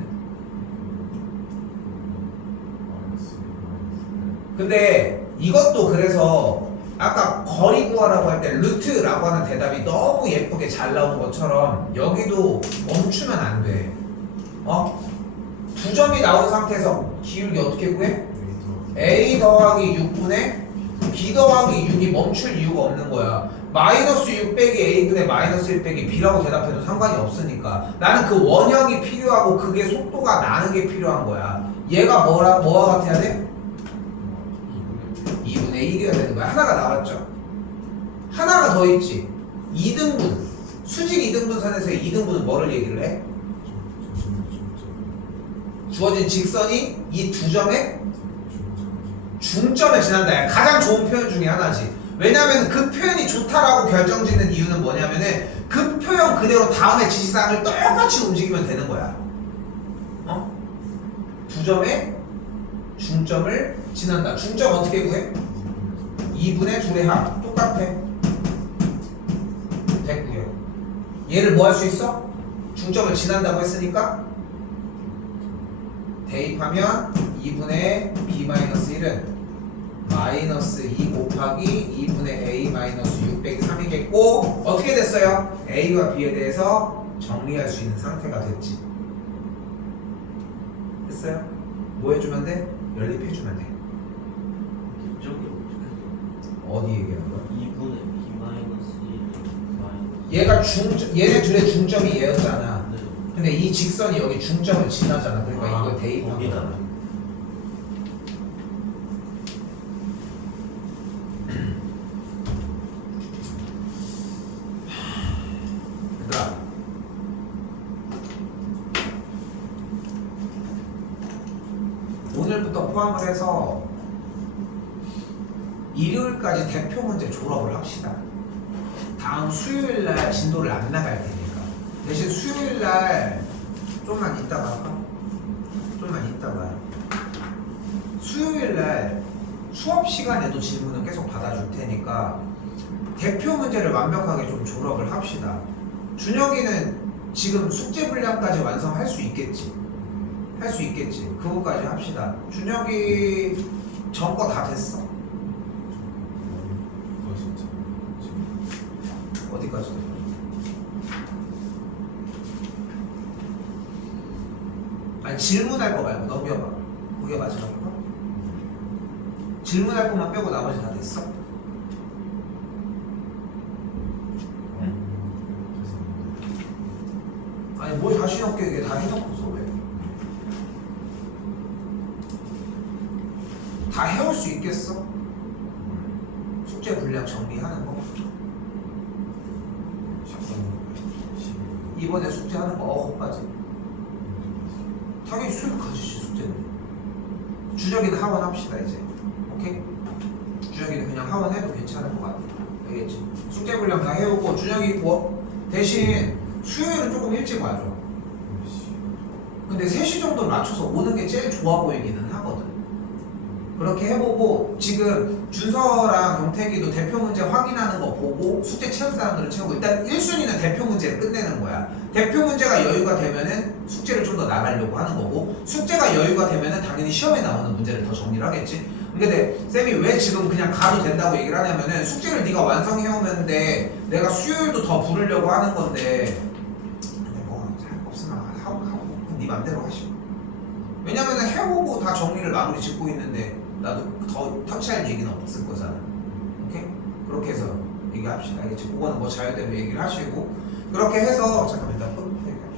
근데 이것도 그래서 아까 거리 구하라고 할 때 루트라고 하는 대답이 너무 예쁘게 잘 나온 것처럼 여기도 멈추면 안 돼. 두 점이 나온 상태에서 기울기 어떻게 구해? a 더하기 6분의 b 더하기 6이 멈출 이유가 없는 거야. 마이너스 6 빼기 a분의 마이너스 1 빼기 b라고 대답해도 상관이 없으니까 나는 그 원형이 필요하고 그게 속도가 나는 게 필요한 거야. 얘가 뭐와 같아야 돼? 2분의 1이어야 되는 거야. 하나가 나왔죠. 하나가 더 있지. 2등분. 수직 2등분선에서의 2등분은 뭐를 얘기를 해? 주어진 직선이 이 두 점의 중점에 지난다. 가장 좋은 표현 중에 하나지. 왜냐면 그 표현이 좋다라고 결정짓는 이유는 뭐냐면은 그 표현 그대로 다음의 지시사항을 똑같이 움직이면 되는 거야. 어? 두 점에 중점을 지난다. 중점 어떻게 구해? 2분의 2의 합. 똑같아. 됐고요. 얘를 뭐 할 수 있어? 중점을 지난다고 했으니까 대입하면 2분의 b-1은 마이너스 2 곱하기 2분의 a 마이너스 6 빼기 3이겠고 어떻게 됐어요? a와 b에 대해서 정리할 수 있는 상태가 됐지. 됐어요? 뭐 해주면 돼? 연립해주면 돼. 저기 어떻게 어디 얘기하는 거야? 2분의 b 마이너스 1 마이너스 얘가 얘네 둘의 중점이 얘였잖아. 네. 근데 이 직선이 여기 중점을 지나잖아. 그러니까 이거 대입한 거기다. 거잖아. 얘들아, 오늘부터 포함을 해서 일요일까지 대표 문제 졸업을 합시다. 다음 수요일날 진도를 안 나갈 테니까. 대신 수요일날 좀만 이따가 할까? 좀만 이따가. 수요일날 수업 시간에도 질문은 계속 받아줄 테니까 대표 문제를 완벽하게 좀 졸업을 합시다. 준혁이는 지금 숙제 분량까지 완성할 수 있겠지? 할 수 있겠지. 그거까지 합시다. 준혁이 전거 다 됐어. 어디까지? 아니 질문할 거 말고 넘겨봐. 그게 마지막인가? 질문할 것만 빼고 나머지 다 됐어? 아니 뭘 자신 없게 이게 다 해놓고서 왜? 다 해올 수 있겠어? 숙제 분량 정리하는 거? 이번에 숙제하는 거 어거까지 당연히 수요일 가지지 숙제는. 준혁이는 하원합시다 이제. 오케이? 준혁이는 그냥 하원해도 괜찮을 것 같아. 알겠지? 숙제 분량 다 해오고 준혁이 뭐 대신 수요일은 조금 일찍 와줘. 근데 3시 정도 맞춰서 오는 게 제일 좋아 보이기는 하거든. 그렇게 해보고 지금 준서랑 경택이도 대표 문제 확인하는 거 보고 숙제 채울 사람들은 채우고 일단 1순위는 대표 문제를 끝내는 거야. 대표 문제가 여유가 되면은 숙제를 좀 더 나가려고 하는 거고 숙제가 여유가 되면은 당연히 시험에 나오는 문제를 더 정리를 하겠지. 근데 쌤이 왜 지금 그냥 가도 된다고 얘기를 하냐면은 숙제를 네가 완성해오면 돼. 내가 수요일도 더 부르려고 하는 건데 근데 뭐 할 거 없으면 하고 네 맘대로 하시고. 왜냐면은 해오고 다 정리를 마무리 짓고 있는데 나도 더 터치할 얘기는 없을 거잖아. 오케이? 그렇게 해서 얘기합시다. 알겠지? 그거는 뭐 자유대로 얘기를 하시고 그렇게 해서 잠깐만 일단 끊을게요.